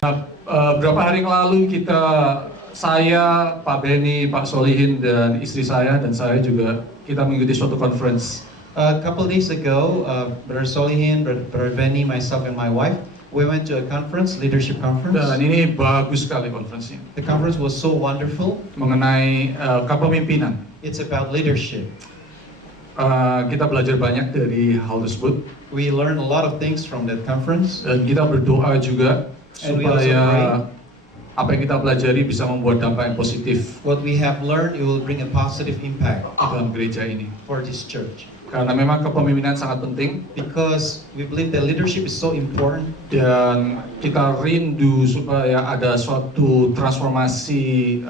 Berapa hari yang lalu saya, Pak Benny, Pak Solihin, dan istri saya dan saya juga kita mengikuti suatu conference. A couple days ago, Brother Solihin, Brother Benny, myself, and my wife, we went to a conference, leadership conference. Dan ini bagus sekali konferensinya. The conference was so wonderful. Mengenai kepemimpinan. It's about leadership. Kita belajar banyak dari hal tersebut. We learned a lot of things from that conference. Dan kita berdoa juga And we also supaya pray. Apa yang kita pelajari bisa membuat dampak yang positif What we have learned, it will bring a positive impact dalam gereja ini. for this church. Karena memang kepemimpinan sangat penting Because we believe that leadership is so important. dan kita rindu supaya ada suatu transformasi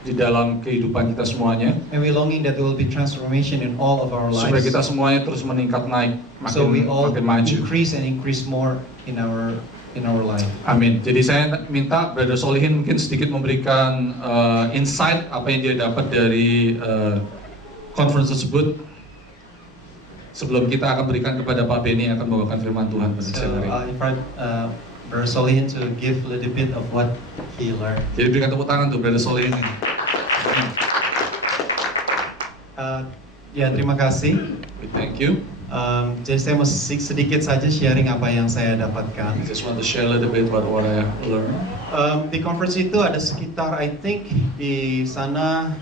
di dalam kehidupan kita semuanya. And we're longing that there will be transformation in all of our Supaya lives. kita semuanya terus meningkat naik, So we all makin maju. increase and increase more in our life. Amin. Jadi saya minta Brother Solihin mungkin sedikit memberikan insight apa yang dia dapat dari conference tersebut. Sebelum kita akan berikan kepada Pak Benny yang akan membawakan firman Tuhan pada So siang hari. I'll invite Brother Solihin to give a little bit of what he learned. Jadi berikan tepuk tangan untuk Brother Solihin. Ya, terima kasih. Thank you. Jadi saya mau sedikit saja sharing apa yang saya dapatkan. I just want to share a little bit about what I learned. Di conference itu ada sekitar, I think di sana,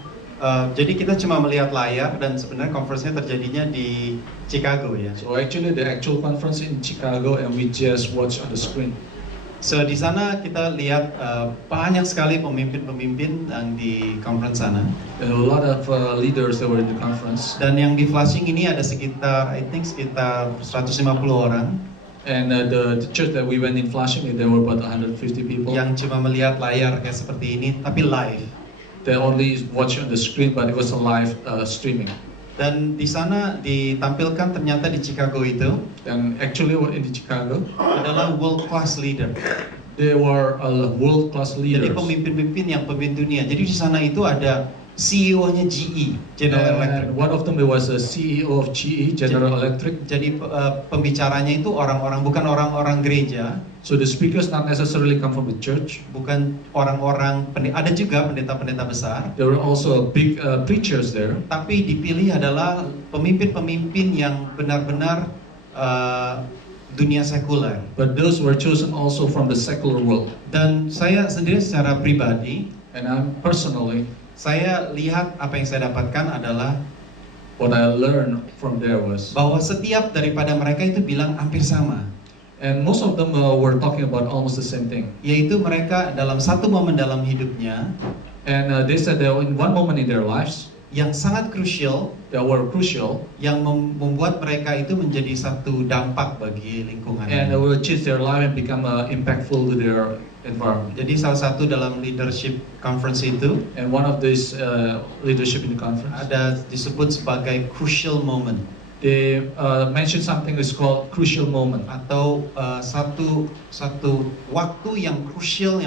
jadi kita cuma melihat layar dan sebenarnya conference-nya terjadinya di Chicago ya. So actually the actual conference in Chicago and we just watch on the screen. So di sana kita lihat banyak sekali pemimpin-pemimpin yang di conference sana. And a lot of leaders that were in the conference. Dan yang di flashing ini ada sekitar, I think sekitar 150 orang. And the church that we went in Flushing, there were about 150 people. Yang cuma melihat layar kayak seperti ini, tapi live. They only watch on the screen, but it was a live streaming. Dan di sana ditampilkan ternyata di Chicago itu And actually in Chicago, adalah world class leader. they were world class Jadi leaders. pemimpin-pemimpin yang pemimpin dunia. Jadi di sana itu ada CEO-nya GE, General Electric. And one of them was a CEO of GE, General Electric. Jadi pembicaranya itu orang-orang, bukan orang-orang gereja, So the speakers not necessarily come from the church. bukan orang-orang, ada juga pendeta-pendeta besar, There were also big preachers there. tapi dipilih adalah pemimpin-pemimpin yang benar-benar dunia sekuler. But those were chosen also from the secular world. Dan saya sendiri secara pribadi, And personally, saya lihat apa yang saya dapatkan adalah what I learned from there was, bahwa setiap daripada mereka itu bilang hampir sama. and most of them were talking about almost the same thing. Yaitu mereka dalam satu momen dalam hidupnya And they said that in one moment in their lives, yang sangat krusial, that were crucial, yang membuat mereka itu menjadi satu dampak bagi lingkungan. and will change their life and become impactful to their environment. Jadi salah satu dalam leadership conference itu And one of these leadership in the conference, ada disebut sebagai crucial moment they mentioned something is called crucial moment. atau satu waktu yang crucial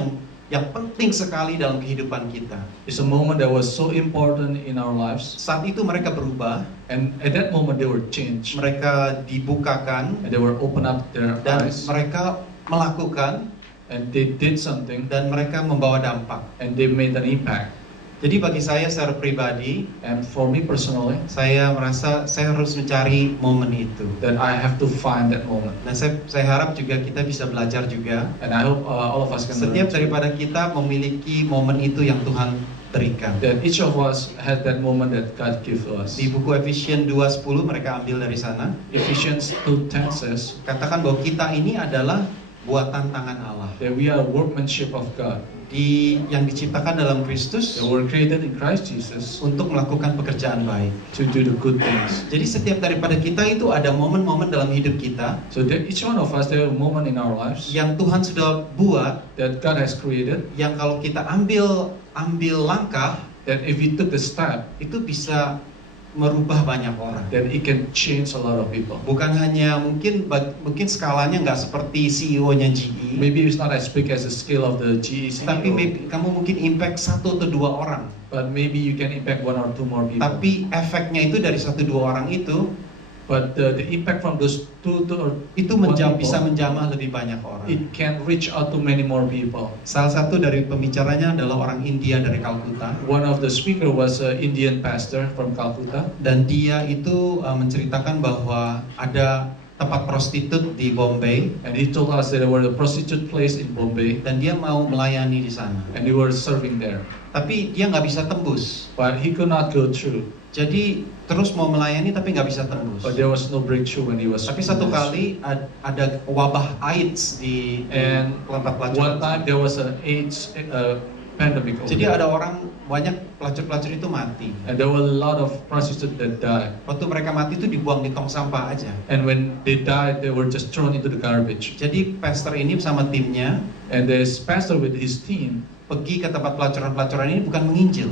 yang penting sekali dalam kehidupan kita. It's a moment that was so important in our lives, Saat itu mereka berubah, and at that moment they were changed, mereka dibukakan and they were open up their dan eyes, mereka melakukan and they did something, dan mereka membawa dampak. and they made an impact. Jadi bagi saya secara pribadi, And for me personally, saya merasa saya harus mencari momen itu. that I have to find that moment, Dan saya harap juga kita bisa belajar juga. and I hope all of us can learn Setiap daripada kita memiliki momen itu yang Tuhan berikan. that each of us had that moment that God gave to us. Di buku Efesians 2:10 mereka ambil dari sana. Ephesians 2:10 says Katakan bahwa kita ini adalah buatan tangan Allah. that we are workmanship of God, Yang diciptakan dalam Kristus that were created in Christ Jesus untuk melakukan pekerjaan baik. to do the good things. Jadi setiap daripada kita itu ada momen-momen dalam hidup kita So that each one of us, there are a moment in our lives yang Tuhan sudah buat, that God has created, yang kalau kita ambil langkah that if we took the step, itu bisa merubah banyak orang. then it can change a lot of people. Bukan hanya mungkin skalanya nggak seperti CEO-nya GE, Maybe it's not as big as the scale of the GE CEO, tapi kamu mungkin impact 1 atau 2 orang. but maybe you can impact 1 or 2 more people. Tapi efeknya itu dari 1-2 orang itu But the impact from those itu bisa menjamah lebih banyak orang. It can reach out to many more people. Salah satu dari pembicaranya adalah orang India dari Calcutta. One of the speaker was an Indian pastor from Calcutta. Dan dia itu menceritakan bahwa ada tempat prostitut di Bombay. And he told us that there were a prostitute place in Bombay. Dan dia mau melayani di sana. And they were serving there. Tapi dia nggak bisa tembus. But he could not go through. Jadi terus mau melayani tapi nggak bisa tembus. But there was no breakthrough when he was. Tapi satu kali ada wabah AIDS di tempat pelacuran. One time there was an AIDS pandemic. Jadi ada orang banyak pelacur-pelacur itu mati. And there were a lot of prostitutes that died. Waktu mereka mati itu dibuang di tong sampah aja. And when they died, they were just thrown into the garbage. Jadi pastor ini sama timnya. And this pastor with his team pergi ke tempat pelacuran-pelacuran ini bukan menginjil.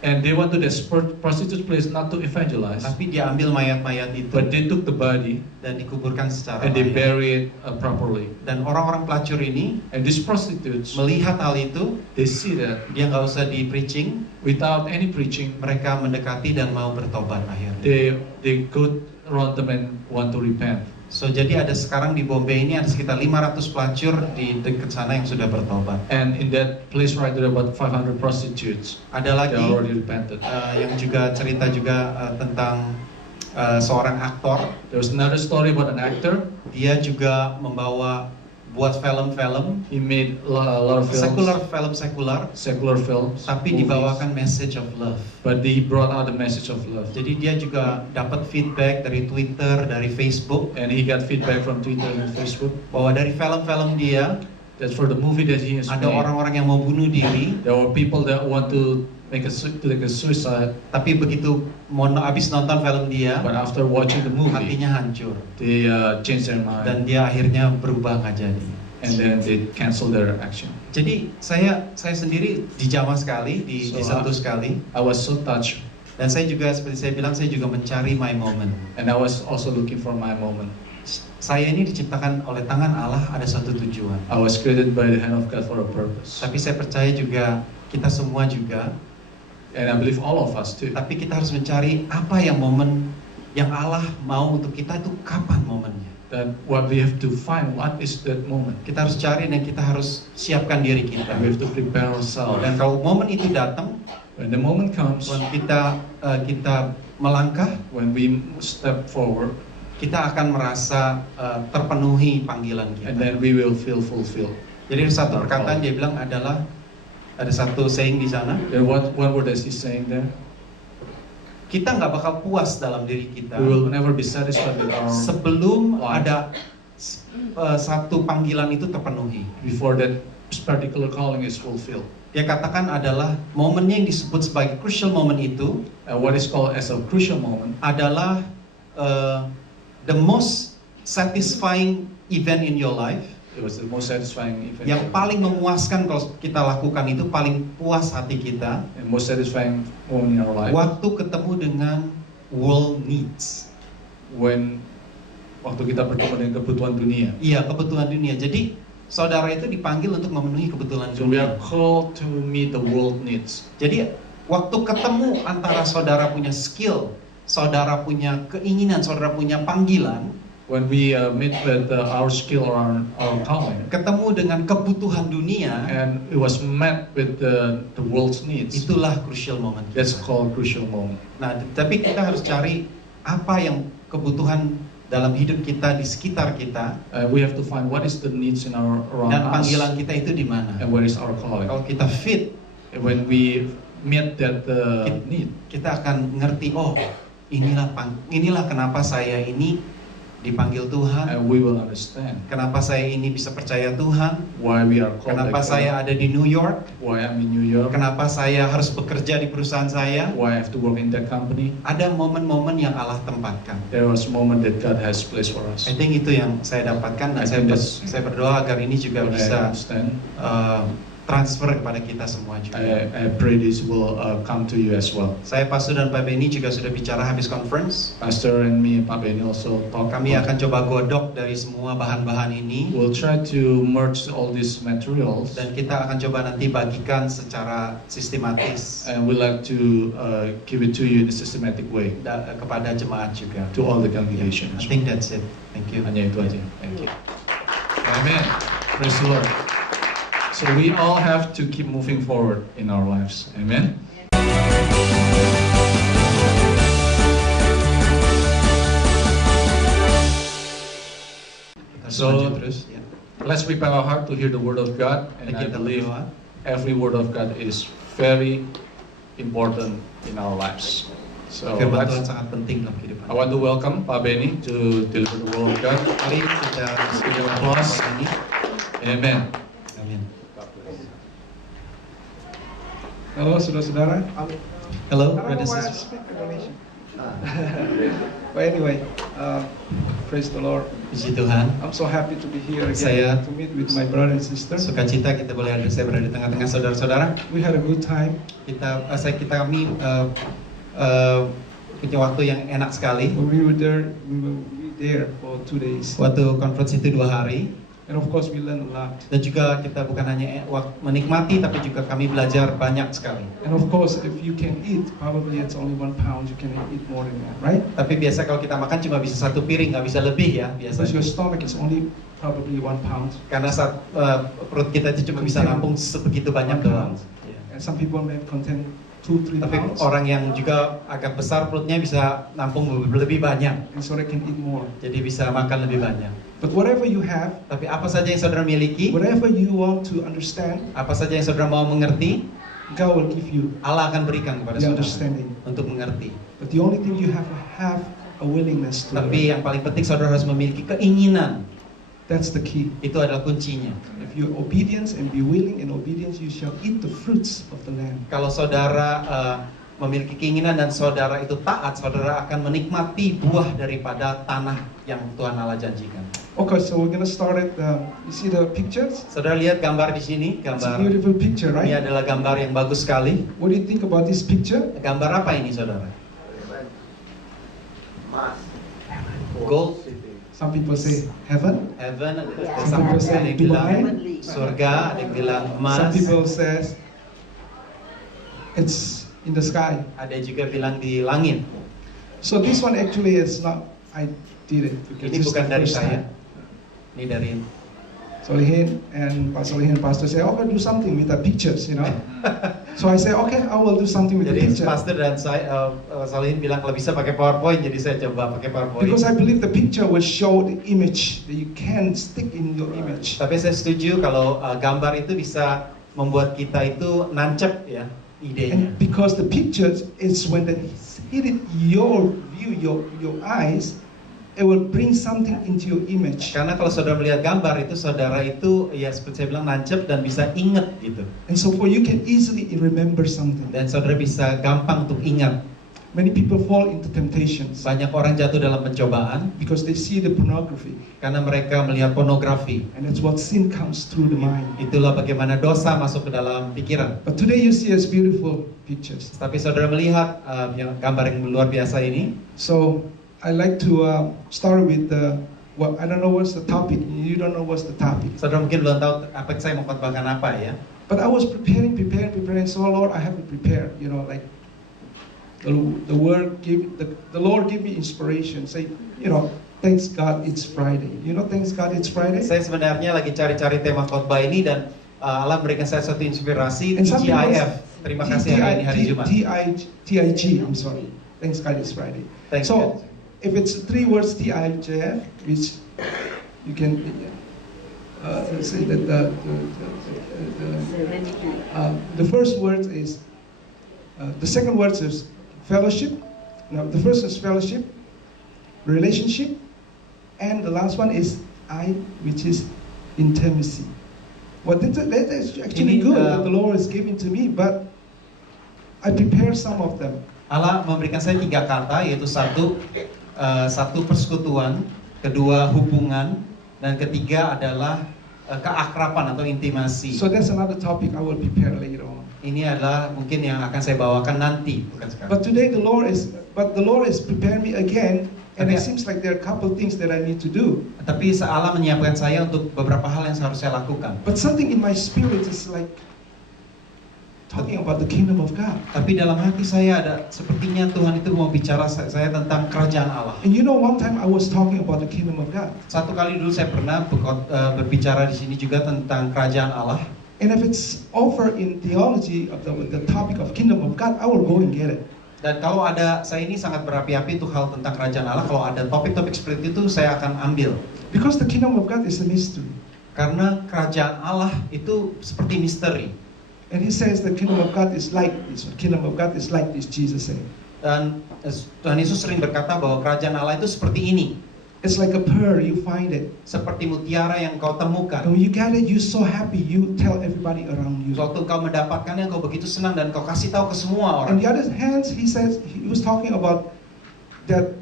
And they went to the prostitute place not to evangelize. Tapi dia ambil mayat-mayat itu. But they took the body. Dan dikuburkan secara and they bury it properly. Dan orang-orang pelacur ini. And these prostitutes. Melihat hal itu. They see that. Dia nggak usah di preaching. Without any preaching. Mereka mendekati dan mau bertobat akhirnya. They go around them and want to repent. So jadi ada sekarang di Bombay ini ada sekitar 500 pelacur di dekat sana yang sudah bertobat. And in that place right there about 500 prostitutes. Ada lagi already repented. Yang juga cerita juga tentang seorang aktor. There was another story about an actor. Dia juga membawa buat film-film. He made a lot of films. Secular films. Tapi movies. Dibawakan message of love. But he brought out the message of love. Jadi dia juga dapat feedback dari Twitter, dari Facebook. And he got feedback from Twitter and Facebook. Bahwa dari film-film dia. That for the movie that he has ada orang-orang yang mau bunuh diri. There were people that want to make a suicide. Tapi begitu habis nonton film dia, but after watching the movie, hatinya hancur. They changed their mind. Dan dia akhirnya berubah nggak jadi. And then they cancel their action. Jadi saya sendiri dijamah sekali, disentuh sekali. I was so touched. Dan saya juga seperti saya bilang, saya juga mencari my moment. And I was also looking for my moment. Saya ini diciptakan oleh tangan Allah ada satu tujuan. I was created by the hand of God for a purpose. Tapi saya percaya juga kita semua juga. And I believe all of us too. Tapi kita harus mencari apa yang momen yang Allah mau untuk kita itu kapan momennya. That what we have to find, what is that moment? Kita harus cari dan kita harus siapkan diri kita. We have to prepare ourselves. Dan kalau momen itu datang, when the moment comes, when kita melangkah, when we step forward, kita akan merasa terpenuhi panggilan kita. And then we will feel fulfilled. Jadi satu perkataan dia bilang adalah ada satu saying di sana. What word is he saying there? Kita nggak bakal puas dalam diri kita. We will never be satisfied with our sebelum life. Ada satu panggilan itu terpenuhi. Before that particular calling is fulfilled. Dia katakan adalah momennya yang disebut sebagai crucial moment itu. What is called as a crucial moment adalah the most satisfying event in your life. It was the most satisfying event. Yang paling memuaskan kalau kita lakukan itu, paling puas hati kita. And most satisfying moment in our life. Waktu ketemu dengan world needs. Waktu kita bertemu dengan kebutuhan dunia. Iya, kebutuhan dunia. Jadi saudara itu dipanggil untuk memenuhi kebutuhan dunia. So we are called to meet the world needs. Jadi waktu ketemu antara saudara punya skill, saudara punya keinginan, saudara punya panggilan. When we meet with our skill or our calling, ketemu dengan kebutuhan dunia, and it was met with the world's needs. Itulah crucial moment. That's called crucial moment. Nah, tapi kita harus cari apa yang kebutuhan dalam hidup kita di sekitar kita. We have to find what is the needs in our around dan us. Panggilan kita itu di mana? And where is our calling? Kalau kita fit, when we meet that need, kita akan ngerti. Oh, inilah kenapa saya ini dipanggil Tuhan. And we will understand. Kenapa saya ini bisa percaya Tuhan? Why we are called. Kenapa saya ada di New York? Why I'm in New York? Kenapa saya harus bekerja di perusahaan saya? Why I have to work in that company? Ada momen-momen yang Allah tempatkan. There was moment that God has placed for us. I think itu yang saya dapatkan dan saya berdoa agar ini juga bisa transfer kepada kita semua juga. I pray this will come to you as well. Saya, Pastor dan Pak Benny juga sudah bicara habis conference. Pastor and me and Pak Benny also talk. Kami akan coba godok dari semua bahan-bahan ini. We'll try to merge all these materials. Dan kita akan coba nanti bagikan secara sistematis. And we'd like to give it to you in a systematic way. Kepada jemaat juga. To all the congregation. I think that's it. Thank you. Hanya itu aja. Thank you. Amen. Praise the Lord. So we all have to keep moving forward in our lives. Amen. So let's prepare our heart to hear the word of God, and I believe every word of God is very important in our lives. So I want to welcome Pak Benny to deliver the word of God. Mari kita beri applause. Amen. Amin. Halo saudara-saudara. Hello, I don't know brothers why and I sisters. speak Indonesian. But anyway, praise the Lord. Puji Tuhan. I'm so happy to be here Saya again to meet with my brother and sister. Sukacita kita boleh hadir, saya berada di tengah-tengah saudara-saudara. We had a good time. Kami punya waktu yang enak sekali. We were there for 2 days. Waktu conference itu 2 hari. And of course we learned a lot. Dan juga kita bukan hanya menikmati, tapi juga kami belajar banyak sekali. And of course, if you can eat, probably it's only 1 pound. You can eat more than that, right? Tapi biasa kalau kita makan cuma bisa 1 piring, nggak bisa lebih ya Because your biasanya. stomach is only probably 1 pound. Karena perut kita itu cuma bisa nampung sebegitu banyak doang. And some people may contain 2-3 Tapi pounds. orang yang juga agak besar perutnya bisa nampung lebih banyak. And so they can eat more. Jadi bisa makan lebih banyak. But whatever you have, Tapi apa saja yang saudara miliki, whatever you want to understand, apa saja yang saudara mau mengerti, God will give you Allah akan berikan kepada the saudara understanding. untuk mengerti. But the only thing you have a willingness to Tapi learn. yang paling penting saudara harus memiliki keinginan. That's the key. Itu adalah kuncinya. If you're obedience and be willing in obedience, you shall eat the fruits of the land. Kalau saudara memiliki keinginan dan saudara itu taat, saudara akan menikmati buah daripada tanah yang Tuhan Allah janjikan. Okay, so we're gonna start at you see the pictures? Saudara lihat gambar di sini, It's a gambar beautiful picture, ini right? adalah gambar yang bagus sekali. What do you think about this picture? Gambar apa ini saudara? Gold, Some people say heaven. heaven, ada Some people say yang bilang Dubai. surga, ada yang bilang Some emas, people says it's in the sky. ada juga bilang di langit. So this one actually is not. I did it because Ini this is the bukan dari first saya, time. ini dari Solihin and Pak Solihin pastor say, okay, do something with the pictures, you know. So I say, okay, I will do something with the Jadi picture. pastor dan saya, Salihin bilang kalau bisa pakai PowerPoint, jadi saya coba pakai PowerPoint. Because I believe the picture will show the image that you can stick in your image. Tapi saya setuju kalau gambar itu bisa membuat kita itu nancep ya idenya. And because the pictures is when they hit it your view, your eyes, it will bring something into your image. Karena kalau saudara melihat gambar itu, saudara itu ya seperti saya bilang nancep dan bisa inget gitu. And so for you can easily remember something. Dan saudara bisa gampang untuk ingat. Many people fall into temptations Banyak orang jatuh dalam pencobaan because they see the pornography. karena mereka melihat pornografi. And that's what sin comes through the mind. Itulah bagaimana dosa masuk ke dalam pikiran. But today you see as beautiful pictures. Tapi saudara melihat gambar yang luar biasa ini. So I like to start with well, I don't know what's the topic. You don't know what's the topic. Saudara mungkin belum tahu apa saya mau khotbahkan apa ya. But I was preparing. So Lord, I have to prepare. You know, like the word the Lord give me inspiration. Say, you know, thanks God it's Friday. You know, thanks God it's Friday. Saya sebenarnya lagi cari-cari tema khotbah ini dan Allah berikan saya satu inspirasi And some people- TGIF. Terima kasih hari ini hari Jumat. TIG. I'm sorry. Thanks God it's Friday. Thanks So God. if it's 3 words TIJF, which you can say that the first word is the second word is fellowship. Now the first is fellowship, relationship, and the last one is I, which is intimacy. Well, that is actually Ini, good that the Lord is giving to me, but I prepare some of them. Allah memberikan saya 3 kata, yaitu satu persekutuan, kedua hubungan, dan ketiga adalah keakraban atau intimasi. So that's another topic I will prepare later on. Ini adalah mungkin yang akan saya bawakan nanti, bukan sekarang. But today the Lord is preparing me again, and Tapi- it seems like there are a couple things that I need to do. Tapi Allah menyiapkan saya untuk beberapa hal yang harus saya lakukan. But something in my spirit is like talking about the kingdom of God. Tapi dalam hati saya ada sepertinya Tuhan itu mau bicara saya tentang kerajaan Allah. And you know, one time I was talking about the kingdom of God. Satu kali dulu saya pernah berbicara di sini juga tentang kerajaan Allah. And if it's offered in theology of the topic of kingdom of God, I will go and get it. Dan kalau ada, saya ini sangat berapi-api untuk hal tentang kerajaan Allah. Kalau ada topik-topik seperti itu, saya akan ambil. Because the kingdom of God is a mystery. Karena kerajaan Allah itu seperti misteri. And he says the kingdom of God is like this. The kingdom of God is like this, Jesus said. Dan Tuhan Yesus sering berkata bahwa kerajaan Allah itu seperti ini. It's like a pearl, you find it. Seperti mutiara yang kau temukan. And when you get it, you're so happy, you tell everybody around you. Waktu kau mendapatkannya, kau begitu senang dan kau kasih tahu ke semua On orang. the other hand, he says, he was talking about that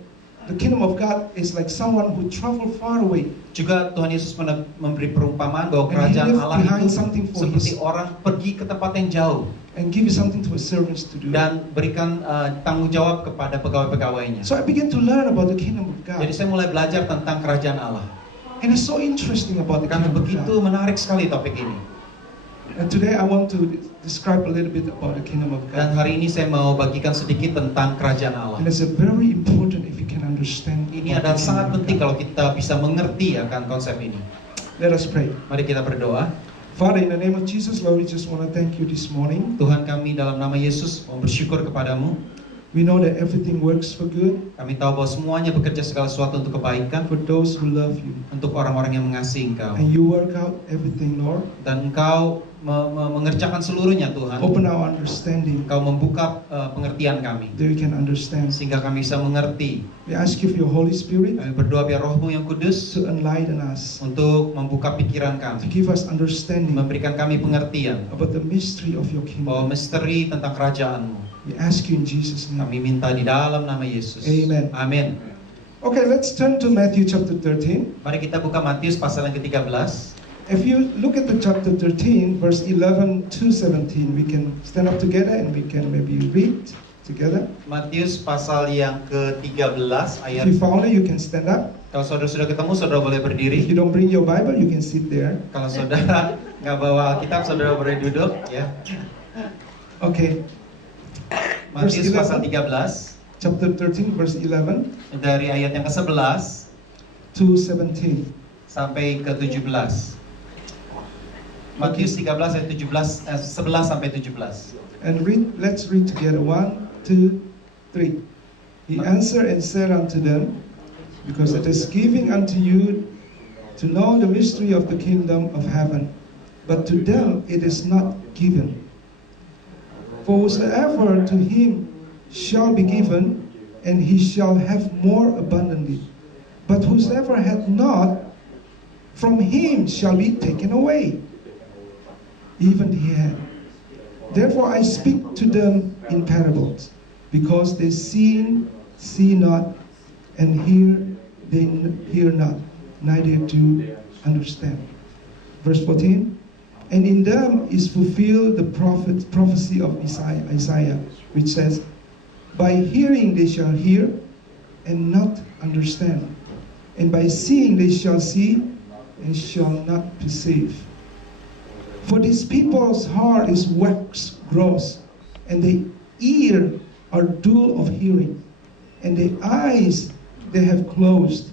the kingdom of God is like someone who traveled far away. Juga Tuhan Yesus memberi perumpamaan bahwa And he kerajaan left Allah behind itu something for seperti his- orang pergi ke tempat yang jauh and give you something to his servants to do. dan berikan tanggung jawab kepada pegawai-pegawainya. So I began to learn about the kingdom of God. Jadi saya mulai belajar tentang kerajaan Allah. And it's so interesting about the Karena kingdom of begitu God. menarik sekali topik ini. And today I want to describe a little bit about the kingdom of Dan God. hari ini saya mau bagikan sedikit tentang kerajaan Allah. And it's a very important if you can understand. Ini about adalah the sangat kingdom of penting God. kalau kita bisa mengerti akan konsep ini. Let us pray. Mari kita berdoa. Father, in the name of Jesus, Lord, we just want to thank you this morning. Tuhan, kami dalam nama Yesus mau bersyukur kepadamu. We know that everything works for good Kami tahu bahwa semuanya bekerja segala sesuatu untuk kebaikan for those who love you. untuk orang-orang yang mengasihi Engkau. And you work out everything, Lord. Dan Engkau mengerjakan seluruhnya, Tuhan. Open our understanding Engkau membuka pengertian kami that we can understand. sehingga kami bisa mengerti. We ask you for your Holy Spirit Kami berdoa biar Roh-Mu yang kudus to enlighten us, untuk membuka pikiran to kami, give us understanding memberikan kami pengertian about the mystery of your bahwa kingdom. misteri tentang kerajaan-Mu. We ask you in Jesus' name. Kami minta di dalam nama Yesus. Amen. Amin. Okay, let's turn to Matthew chapter 13. Mari kita buka Matius pasal yang ke-13. If you look at the chapter 13, verse 11 to 17, we can stand up together and we can maybe read together. Matius pasal yang ke-13 If ayat. you found it, you can stand up. Kalau saudara sudah ketemu, saudara boleh If berdiri. you don't bring your Bible, you can sit there. Kalau saudara nggak bawa Alkitab, saudara boleh duduk. Ya. Okay. Verse Matius pasal 11, 13 chapter 13, verse 11 dari ayat yang ke-11 to 17. sampai ke-17. Matius 13 ayat 11 sampai 17. And let's read together. 1, 2, 3. He answered and said unto them, because it is given unto you to know the mystery of the kingdom of heaven, but to them it is not given. For whosoever to him shall be given, and he shall have more abundantly. But whosoever hath not, from him shall be taken away, even he had. Therefore I speak to them in parables, because they see not, and they hear not, neither do understand. Verse 14, and in them is fulfilled the prophecy of Isaiah, which says, by hearing they shall hear, and not understand, and by seeing they shall see, and shall not perceive. For these people's heart is waxed gross, and their ear are dull of hearing, and their eyes they have closed,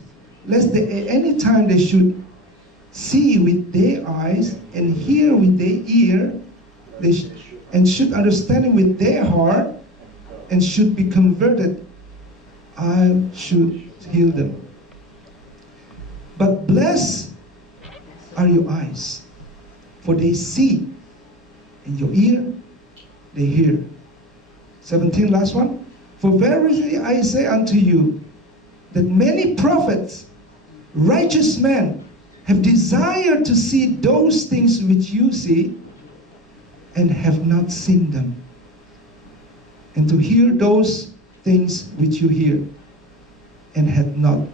lest they at any time they should see with their eyes, and hear with their ear, and should understand with their heart, and should be converted, I should heal them. But blessed are your eyes, for they see, and your ear, they hear. 17, last one. For verily I say unto you, that many prophets, righteous men, have desired to see those things which you see, and have not seen them, and to hear those things which you hear, and had not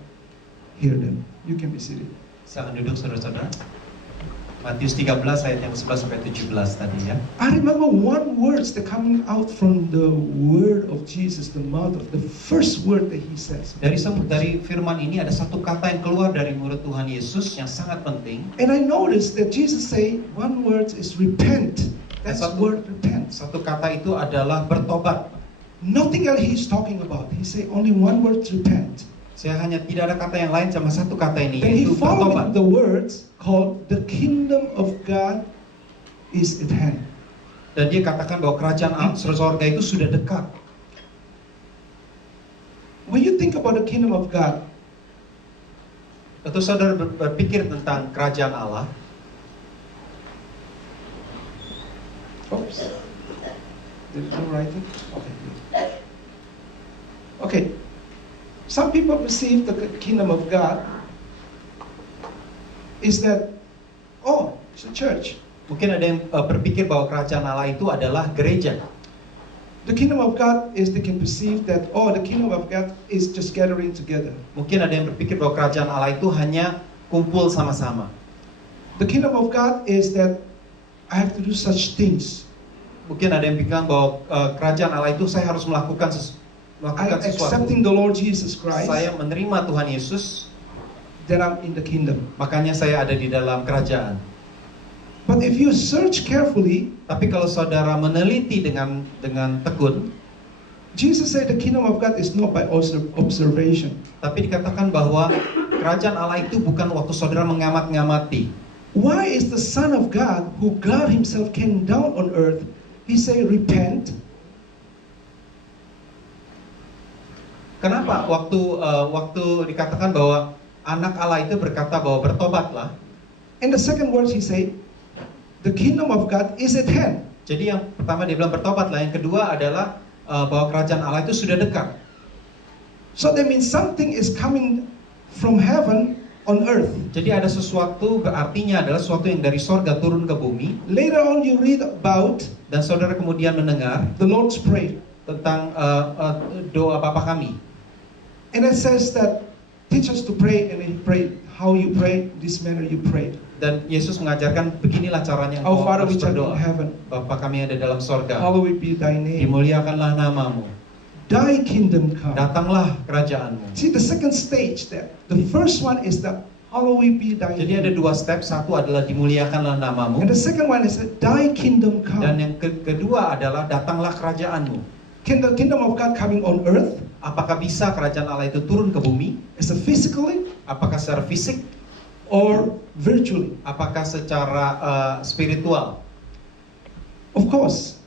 heard them. You can be seated. Silakan duduk saudara-saudara. Matius 13 ayat yang 11 sampai 17 tadi ya. I remember one words that coming out from the word of Jesus, the mouth of the first word that he says. Dari firman ini ada satu kata yang keluar dari mulut Tuhan Yesus yang sangat penting. And I noticed that Jesus say one word is repent. That's Satu- word repent. Satu kata itu adalah bertobat. Nothing else he's talking about. He say only one word repent. Saya hanya tidak ada kata yang lain sama satu kata ini, Then he yaitu followed bertobat. with the words called the kingdom of God is at hand. Dan dia katakan bahwa kerajaan surga itu sudah dekat. When you think about the kingdom of God, Tentu saudara berpikir tentang kerajaan Allah. oops, did I write it? Okay. Okay. Some people perceive the kingdom of God is that, oh, it's a church. Mungkin ada yang berpikir bahwa kerajaan Allah itu adalah gereja. The kingdom of God is they can perceive that, oh, the kingdom of God is just gathering together. Mungkin ada yang berpikir bahwa kerajaan Allah itu hanya kumpul sama-sama. The kingdom of God is that I have to do such things. Mungkin ada yang bilang bahwa kerajaan Allah itu saya harus melakukan I'm sesuatu. accepting the Lord Jesus Christ, Saya menerima Tuhan Yesus, then I'm in the kingdom. makanya saya ada di dalam kerajaan. But if you search carefully, Tapi kalau saudara meneliti dengan tekun, Jesus said the kingdom of God is not by observation. tapi dikatakan bahwa kerajaan Allah itu bukan waktu saudara mengamat-ngamati. Why is the Son of God, who God Himself came down on earth, He say repent? Kenapa waktu dikatakan bahwa anak Allah itu berkata bahwa bertobatlah? And the second word He say, the kingdom of God is at hand. Jadi yang pertama dia bilang bertobatlah, yang kedua adalah bahwa kerajaan Allah itu sudah dekat. So that means something is coming from heaven on earth. Jadi ada sesuatu, artinya adalah sesuatu yang dari sorga turun ke bumi. Later on you read about Dan saudara kemudian mendengar the Lord's Prayer. tentang doa Bapa kami. And it says that teach us to pray, and He prayed. How you pray, this manner you pray. Dan Yesus mengajarkan beginilah caranya Our engkau Father harus which art in berdoa. heaven, Bapa kami yang ada dalam sorga, hallowed be Thy name. dimuliakanlah namamu, Thy kingdom come. datanglah kerajaanmu. See the second stage there. The first one is the hallowed be Thy Jadi ada name. dua step, satu adalah dimuliakanlah namamu, And the second one is that Thy kingdom dan come. yang kedua adalah datanglah kerajaanmu. Can the kingdom of God coming on earth Apakah bisa kerajaan Allah itu turun ke bumi? as a physically Apakah secara fisik? or virtually? Apakah secara spiritual? Of course,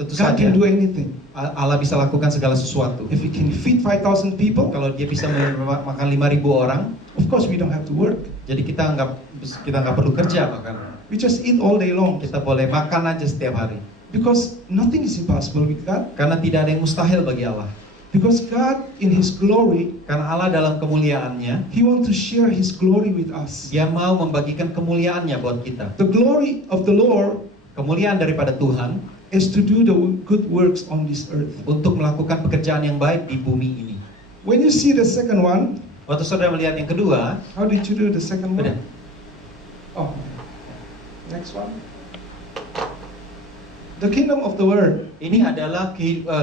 Tentu God saja can do anything. Allah bisa lakukan segala sesuatu. If He can feed 5,000 people, Kalau dia bisa makan 5.000 orang, of course we don't have to work. jadi kita nggak perlu kerja bahkan. We just eat all day long. Kita boleh makan aja setiap hari. Because nothing is impossible with God. Karena tidak ada yang mustahil bagi Allah. Because God in His glory, Karena Allah dalam kemuliaannya, He wants to share His glory with us. Dia mau membagikan kemuliaannya buat kita. The glory of the Lord Kemuliaan daripada Tuhan is to do the good works on this earth. untuk melakukan pekerjaan yang baik di bumi ini. When you see the second one, Waktu saudara melihat yang kedua, how did you do the second udah. one? Oh, next one. The kingdom of the world. Ini adalah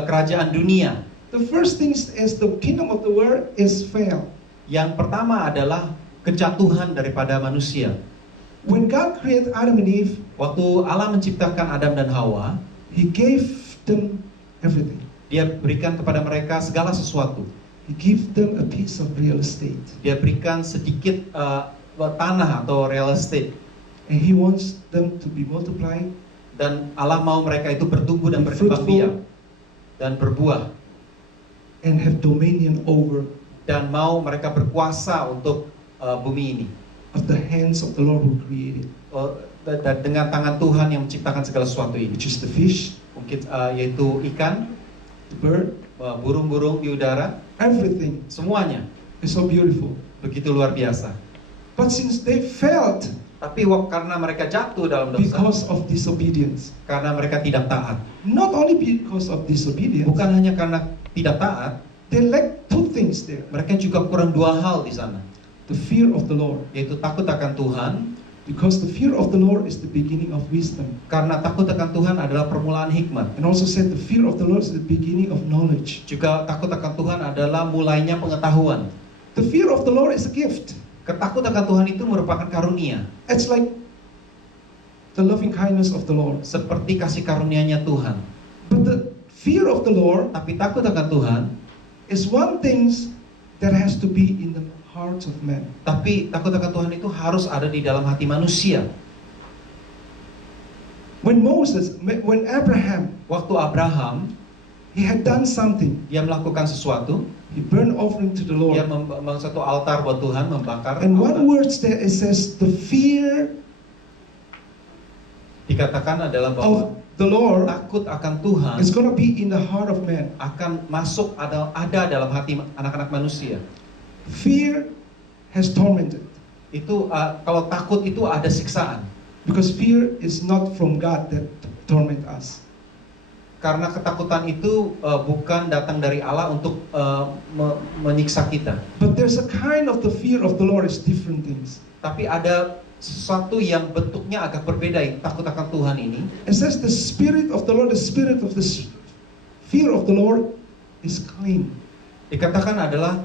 kerajaan dunia. The first thing is the kingdom of the world is fail. Yang pertama adalah kejatuhan daripada manusia. When God created Adam and Eve, Waktu Allah menciptakan Adam dan Hawa, He gave them everything. Dia berikan kepada mereka segala sesuatu. He gave them a piece of real estate. Dia berikan sedikit tanah atau real estate. And He wants them to be multiplied, Dan Allah mau mereka itu bertumbuh dan be berkembang biak fruitful, dan berbuah. and have dominion over Dan mau mereka berkuasa untuk bumi ini. of the hands of the Lord who created, Dan dengan tangan Tuhan yang menciptakan segala sesuatu ini. which is the fish, Mungkin yaitu ikan, the bird, burung-burung di udara, everything semuanya is so beautiful. begitu luar biasa. But since they failed Tapi karena mereka jatuh dalam dosa, because of disobedience, karena mereka tidak taat, not only because of disobedience, bukan hanya karena tidak taat, they lack two things there: mereka juga kurang dua hal di sana, the fear of the Lord, yaitu takut akan Tuhan Because the fear of the Lord is the beginning of wisdom. Karena takut akan Tuhan adalah permulaan hikmat. And also said the fear of the Lord is the beginning of knowledge. Juga takut akan Tuhan adalah mulainya pengetahuan. The fear of the Lord is a gift. Ketakut akan Tuhan itu merupakan karunia. It's like the loving kindness of the Lord. Seperti kasih karunia-Nya Tuhan. But the fear of the Lord Tapi takut akan Tuhan, is one thing that has to be in the hearts of men. tapi takut akan Tuhan itu harus ada di dalam hati manusia. When Abraham, Waktu Abraham, he had done something. dia melakukan sesuatu, He burned offering to the dia Lord. membangun satu altar buat Tuhan, membakar And altar. one word there it says the fear Dikatakan adalah of bahwa the Lord takut akan Tuhan is going to be in the heart of man. akan masuk ada dalam hati anak-anak manusia. Fear has tormented. Itu kalau takut itu ada siksaan. Because fear is not from God that torment us. Karena ketakutan itu bukan datang dari Allah untuk menyiksa kita. But there's a kind of the fear of the Lord is different things. Tapi ada sesuatu yang bentuknya agak berbeda, takut akan Tuhan ini. It says the spirit of the Lord, the spirit of the fear of the Lord is clean. Dikatakan adalah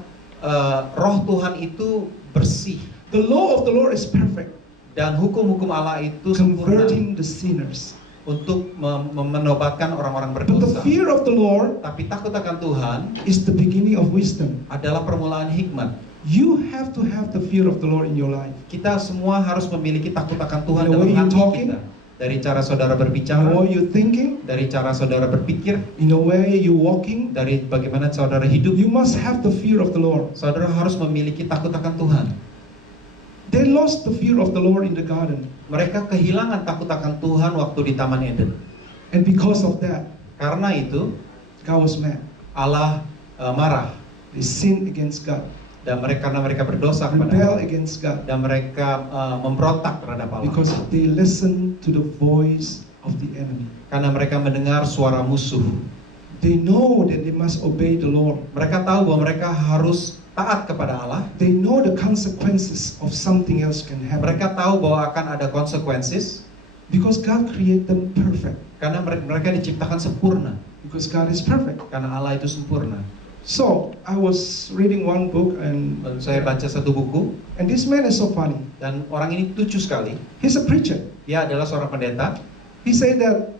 roh Tuhan itu bersih. The law of the Lord is perfect, Dan hukum-hukum Allah itu sempurna converting the sinners. untuk menobatkan orang-orang But the berdosa. fear of the Lord Tapi takut akan Tuhan is the beginning of wisdom. adalah permulaan hikmat. You have to have the fear of the Lord in your life. Kita semua harus memiliki takut akan Tuhan In the dalam way you hati talking, kita. Dari cara saudara In the berbicara, way you're thinking, dari cara saudara berpikir, in the way you're walking, dari bagaimana saudara hidup. you must have the fear of the Lord. Saudara harus memiliki takut akan Tuhan. They lost the fear of the Lord in the garden. Mereka kehilangan takut akan Tuhan waktu di Taman Eden. And because of that, Karena itu God was mad. Allah marah They sinned against God, dan karena mereka berdosa kepada rebel Allah against God, dan mereka memberontak terhadap Allah because they listened to the voice of the enemy. karena mereka mendengar suara musuh. They know that they must obey the Lord. Mereka tahu bahwa mereka harus taat kepada Allah. They know the consequences of something else can happen. Mereka tahu bahwa akan ada konsekuensi Because God created them perfect. karena mereka diciptakan sempurna. Because God is perfect. Karena Allah itu sempurna. So, I was reading one book and Saya baca satu buku this man is so funny. dan orang ini lucu sekali. He's a preacher. Dia adalah seorang pendeta. He said that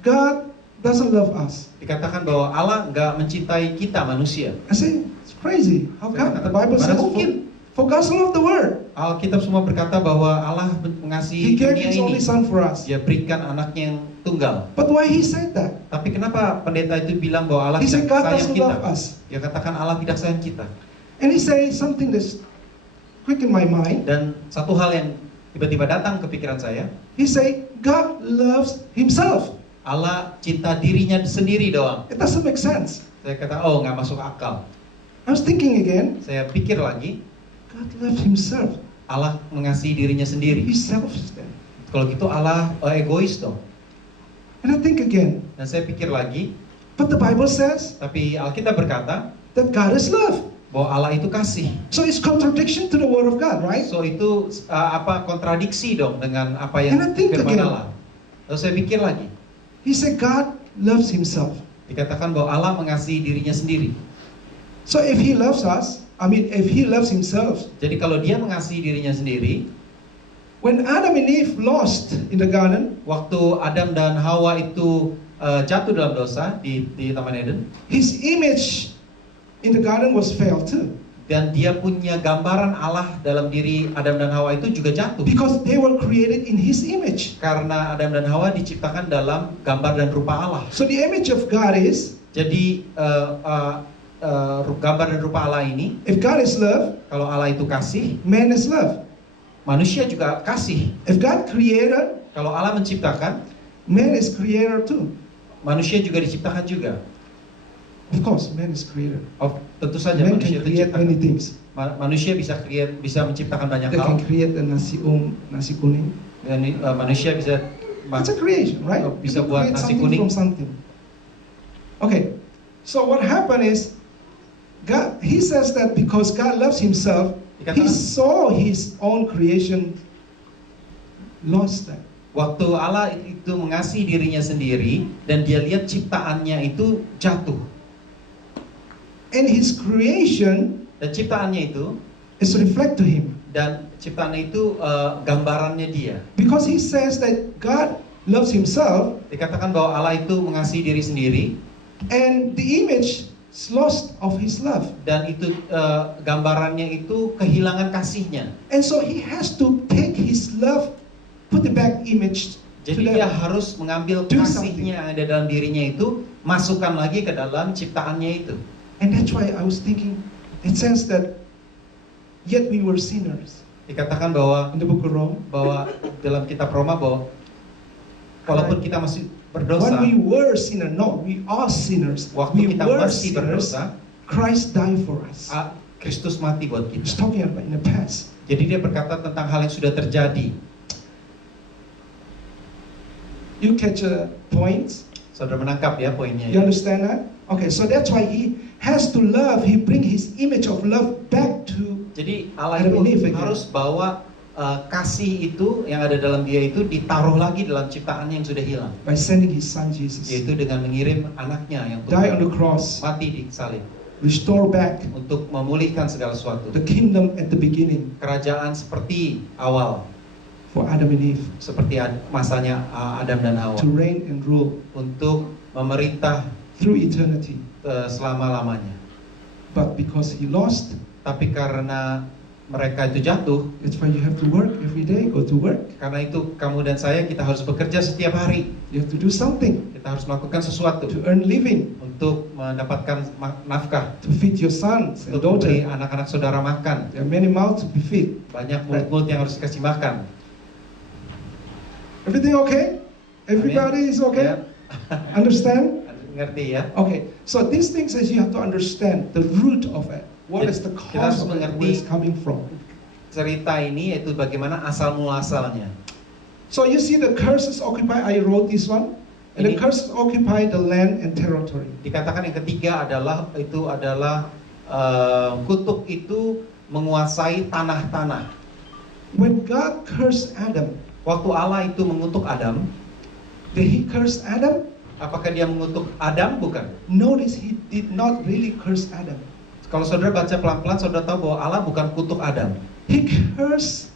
God doesn't love us. Dikatakan bahwa Allah nggak mencintai kita manusia. I say, it's crazy. How come? The Bible says, Mana mungkin? for God so loved the world. Alkitab semua berkata bahwa Allah He mengasihi gave dunia His ini. only Son for us. Dia berikan anaknya yang tunggal. But why He said that? Tapi kenapa pendeta itu bilang bahwa Allah He said tidak God sayang doesn't kita? love us. Dia katakan Allah tidak sayang kita. And He said something that's quick in my mind. Dan satu hal yang tiba-tiba datang ke pikiran saya, He said God loves Himself. Allah cinta dirinya sendiri doang. It doesn't make sense. Saya kata, oh nggak masuk akal. I was thinking again. Saya pikir lagi, God loves Himself. Allah mengasihi dirinya sendiri. He's selfish then. Kalau gitu Allah egois dong. And I think again. Dan saya pikir lagi, But the Bible says tapi Alkitab berkata that God is love. bahwa Allah itu kasih. So it's contradiction to the Word of God, right? So itu kontradiksi dong dengan apa yang And I think firman again. Allah. Lalu saya pikir lagi, He said God loves Himself. dikatakan bahwa Allah mengasihi dirinya sendiri. So if He loves us, if He loves Himself, Jadi kalau dia mengasihi dirinya sendiri, when Adam and Eve lost in the garden, waktu Adam dan Hawa itu jatuh dalam dosa di Taman Eden, His image in the garden was failed too. dan dia punya gambaran Allah dalam diri Adam dan Hawa itu juga jatuh. Because they were created in His image. Karena Adam dan Hawa diciptakan dalam gambar dan rupa Allah. So the image of God is, Jadi gambar dan rupa Allah ini, if God is love, kalau Allah itu kasih, man is love. manusia juga kasih. If God created, Kalau Allah menciptakan, man is creator too. manusia juga diciptakan juga. Of course, man is creator. Tentu saja Man manusia can create many diciptakan. things. Manusia bisa menciptakan banyak They hal. can create a nasi kuning. Dan manusia bisa It's a creation, right? bisa You can buat create nasi something kuning. from something. Okay, so what happened is, God, He says that because God loves Himself, He Dikatakan, saw His own creation lost that. Waktu Allah itu mengasihi dirinya sendiri dan dia lihat ciptaannya itu jatuh. And his creation Dan ciptaannya itu is reflect to him. dan ciptaannya itu gambarannya dia. Because he says that God loves himself Dikatakan bahwa Allah itu mengasihi diri sendiri and the image is lost of his love. dan itu gambarannya itu kehilangan kasihnya. And so he has to take his love, put the back image to Jadi dia them. harus mengambil Do kasihnya yang ada dalam dirinya itu, masukkan lagi ke dalam ciptaannya itu. And that's why I was thinking, it says that yet we were sinners. Dikatakan bahwa In the book of Rome, dalam kitab Roma bahwa walaupun kita masih berdosa, when we were sinners, no, we are sinners. waktu We kita were masih sinners, berdosa, Christ died for us. Kristus mati buat He's kita. talking about in the past. Jadi dia berkata tentang hal yang sudah terjadi. You catch a point? Saudara menangkap ya poinnya. You Ya? understand that? Okay, so that's why he has to love. He bring his image of love back to. Jadi Allah Adam and Eve itu again. harus bawa kasih itu yang ada dalam dia itu ditaruh lagi dalam ciptaannya yang sudah hilang. By sending his son Jesus, Yaitu dengan mengirim anaknya yang die on the tunggal, cross, mati di salib restore back untuk memulihkan segala sesuatu. the kingdom at the beginning Kerajaan seperti awal, for Adam and Eve seperti masanya Adam dan Hawa, to reign and rule untuk memerintah through eternity. selama-lamanya. But because he lost, Tapi karena mereka itu jatuh, that's why you have to work every day, go to work. karena itu kamu dan saya kita harus bekerja setiap hari. You have to do something Kita harus melakukan sesuatu to earn living, untuk mendapatkan nafkah, to feed your sons and untuk memberi daughters. anak-anak saudara makan. There are many mouths to be fed. Banyak mulut-mulut yang harus dikasih makan. Everything okay? Everybody is okay? Ya. Understand? Ngerti ya? Okay, so these things is you have to understand the root of it. What is the Kita harus cause of it? Where mengerti it's coming from? Cerita ini yaitu bagaimana asal muasalnya. So you see the curses occupy, I wrote this one. And the Ini- curses occupy the land and territory. Dikatakan yang ketiga adalah kutuk itu menguasai tanah-tanah. When God cursed Adam, Waktu Allah itu mengutuk Adam, did he curse Adam? apakah dia mengutuk Adam? Bukan. Notice he did not really curse Adam. Kalau saudara baca pelan-pelan, saudara tahu bahwa Allah bukan kutuk Adam. He cursed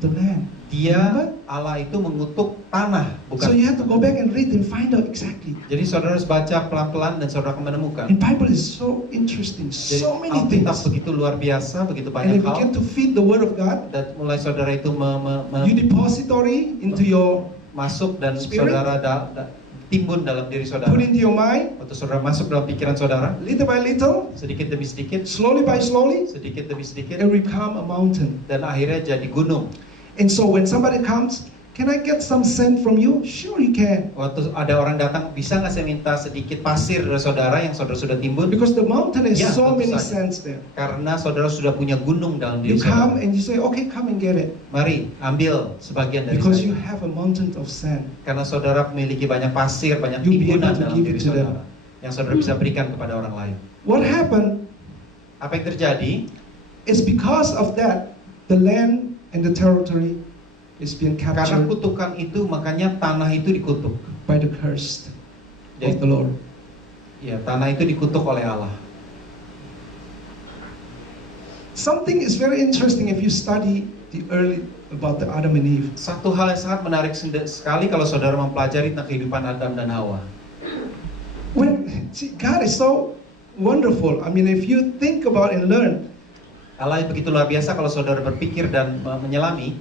the land. Dia, Allah itu mengutuk tanah, So bukan. you have to go back and read and find out exactly. Jadi saudara harus baca pelan-pelan dan saudara akan menemukan. And Bible is so interesting, Jadi so many Alkitab things. begitu luar biasa, begitu And banyak if you get hal. to feed the word of God, Dan mulai saudara itu you depository into your, masuk dan Spirit. saudara timbun dalam diri saudara. put into your mind, Waktu saudara masuk dalam pikiran saudara, little by little, sedikit demi sedikit, slowly by slowly, sedikit demi sedikit, it will become a mountain. dan akhirnya jadi gunung. And so when somebody comes, can I get some sand from you? Sure you can. Waktu ada orang datang, bisa nggak saya minta sedikit pasir dari saudara yang saudara sudah timbun? Because the mountain has Yeah, so tentu many saja. sands there. Karena saudara sudah punya gunung dalam You diri come saudara. and you say, okay, come and get it. Mari ambil sebagian dari Because you saya. have a mountain of sand. Karena saudara memiliki banyak pasir, banyak You'll be able timbunan to dalam give diri it to them. saudara yang saudara bisa berikan kepada orang lain. What happened Apa yang terjadi? is because of that, the land and the territory is being Karena captured kutukan itu, makanya tanah itu dikutuk. by the cursed Jadi, of the Lord. ya, tanah itu dikutuk oleh Allah. Something is very interesting if you study the early about the Adam and Eve. Satu hal yang sangat menarik sekali kalau saudara mempelajari tentang kehidupan Adam dan Hawa. See, God is so wonderful. I mean, if you think about and learn, Allah begitu luar biasa kalau saudara berpikir dan menyelami.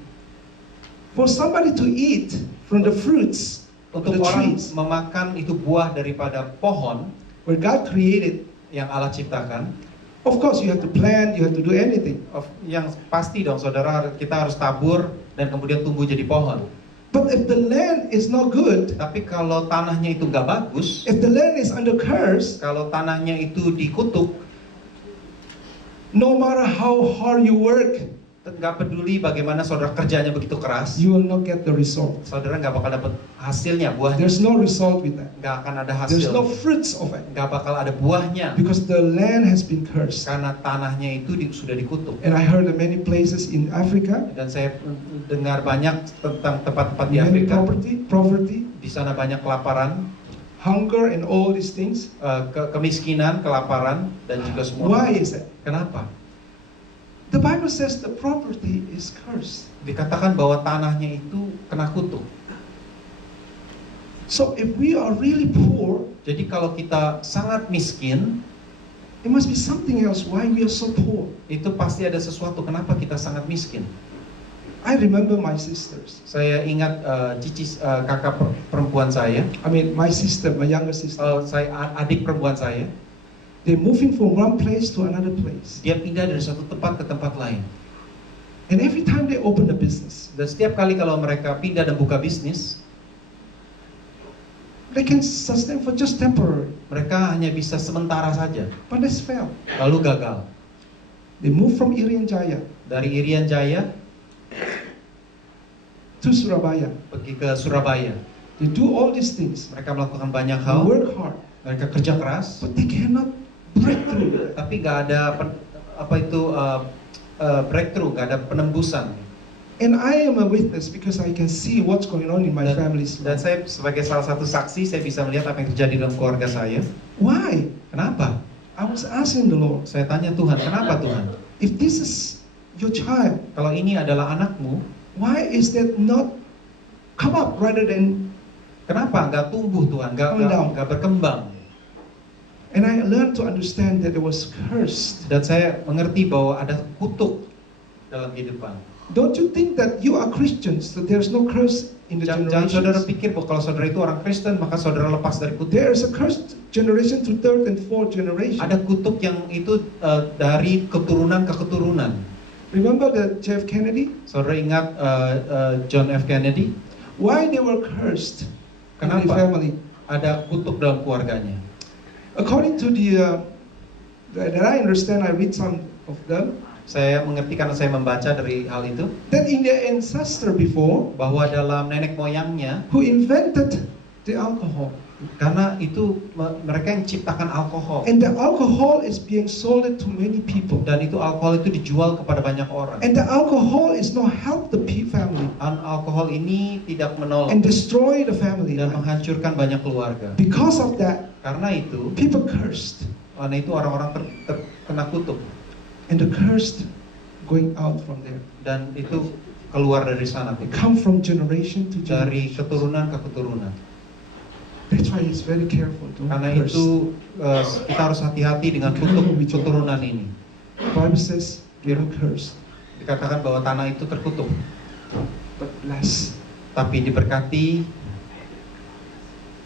for somebody to eat from the fruits of Untuk the orang trees memakan itu buah daripada pohon where God created, yang Allah ciptakan, of course you have to plant, you have to do anything. yang pasti dong saudara, kita harus tabur dan kemudian tumbuh jadi pohon. But if the land is not good, Tapi kalau tanahnya itu nggak bagus, if the land is under curse, kalau tanahnya itu dikutuk, no matter how hard you work, nggak peduli bagaimana saudara kerjanya begitu keras, you will not get the result. saudara nggak bakal dapat hasilnya, buahnya. There's no result with that. Nggak akan ada There's hasil. no fruits of it Nggak bakal ada buahnya. because the land has been cursed. Karena tanahnya itu sudah dikutuk. And I heard of many places in Africa, Dan saya dengar banyak tentang tempat-tempat di many Afrika. poverty, Di sana banyak kelaparan, hunger, and all these things. kemiskinan, kelaparan, dan juga semua. Why is that? Kenapa? The Bible says the property is cursed. Dikatakan bahwa tanahnya itu kena kutuk. So if we are really poor, Jadi kalau kita sangat miskin, it must be something else why we are so poor. itu pasti ada sesuatu kenapa kita sangat miskin. I remember my sisters. Saya ingat kakak perempuan saya, I mean, my sister, my younger sister. adik perempuan saya. They're moving from one place to another place. Dia pindah dari satu tempat ke tempat lain. And every time they open a business, Dan setiap kali kalau mereka pindah dan buka bisnis, they can sustain for just temporary, mereka hanya bisa sementara saja, but they fail. lalu gagal. They move from Irian Jaya Dari Irian Jaya to Surabaya. pergi ke Surabaya. They do all these things. Mereka melakukan banyak They hal, work hard, mereka kerja keras, but they cannot break through. tapi nggak ada breakthrough, nggak ada penembusan. And I am a witness because I can see what's going on in my family's Dan life. saya sebagai salah satu saksi, saya bisa melihat apa yang terjadi dalam keluarga saya. Why? Kenapa? I was asking the Lord, Saya tanya Tuhan, kenapa Tuhan? if this is your child, Kalau ini adalah anakmu, why is that not come up rather than? kenapa nggak tumbuh Tuhan, Calm down. nggak berkembang? And I learned to understand that it was cursed. Dan saya mengerti bahwa ada kutuk dalam kehidupan. Don't you think that you are Christians, that there's no curse in the Jangan saudara generations? pikir bahwa kalau saudara itu orang Kristen, maka saudara lepas dari kutuk. There is a cursed generation to third and fourth generation. Ada kutuk yang itu dari keturunan ke keturunan. Remember the Jeff Kennedy? Saudara ingat John F. Kennedy? Why they were cursed in the Kenapa? family? Ada kutuk dalam keluarganya. According to that I understand, I read some of them, Saya mengerti karena saya membaca dari hal itu, that in their ancestor before, bahwa dalam nenek moyangnya, who invented the alcohol, karena itu mereka yang ciptakan alkohol. and the alcohol is being sold to many people, Dan itu alkohol itu dijual kepada banyak orang. and the alcohol is not help the family Alkohol ini tidak menolong and destroy the family dan life. menghancurkan banyak keluarga. Because of that, Karena itu, people cursed, orang-orang terkena kutuk. and the cursed going out from there. Dan itu keluar dari sana, They come from generation to dari generation. keturunan ke keturunan. That's why it's very careful. Don't Karena curse. itu kita harus hati-hati dengan kutuk keturunan ini. The Bible says, "Don't curse, Dikatakan bahwa tanah itu terkutuk, but bless." tapi diberkati.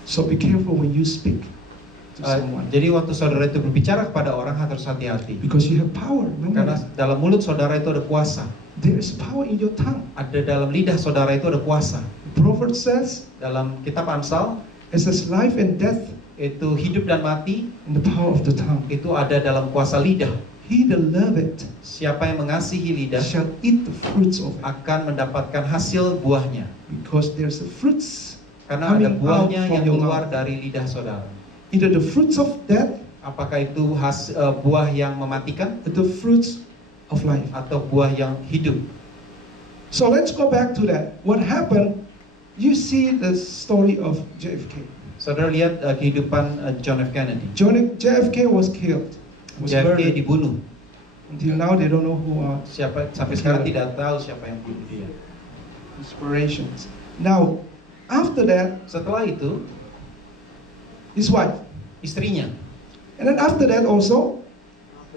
So be careful when you speak to someone, Jadi waktu saudara itu berbicara kepada orang harus hati-hati. because you have power. Remember Karena that? dalam mulut saudara itu ada kuasa. There is power in your tongue. Ada dalam lidah saudara itu ada kuasa. The prophet says, Dalam kitab Amsal, "It says life and death itu hidup dan mati in the power of the tongue. itu ada dalam kuasa lidah. He that loveth Siapa yang mengasihi lidah shall eat the fruits of it." akan mendapatkan hasil buahnya. Because there's the fruits, Karena ada coming buahnya out from yang your keluar mouth. dari lidah saudara. either the fruits of death Apakah itu buah yang mematikan or the fruits of life. atau buah yang hidup? So let's go back to that. What happened? You see the story of JFK. Saudara lihat kehidupan John F. Kennedy. JFK was killed, was JFK murdered. dibunuh. Until now they don't know who are Sampai sekarang tidak tahu siapa yang bunuh dia. inspirations. Now, after that, Setelah itu, his wife. istrinya, And then after that also,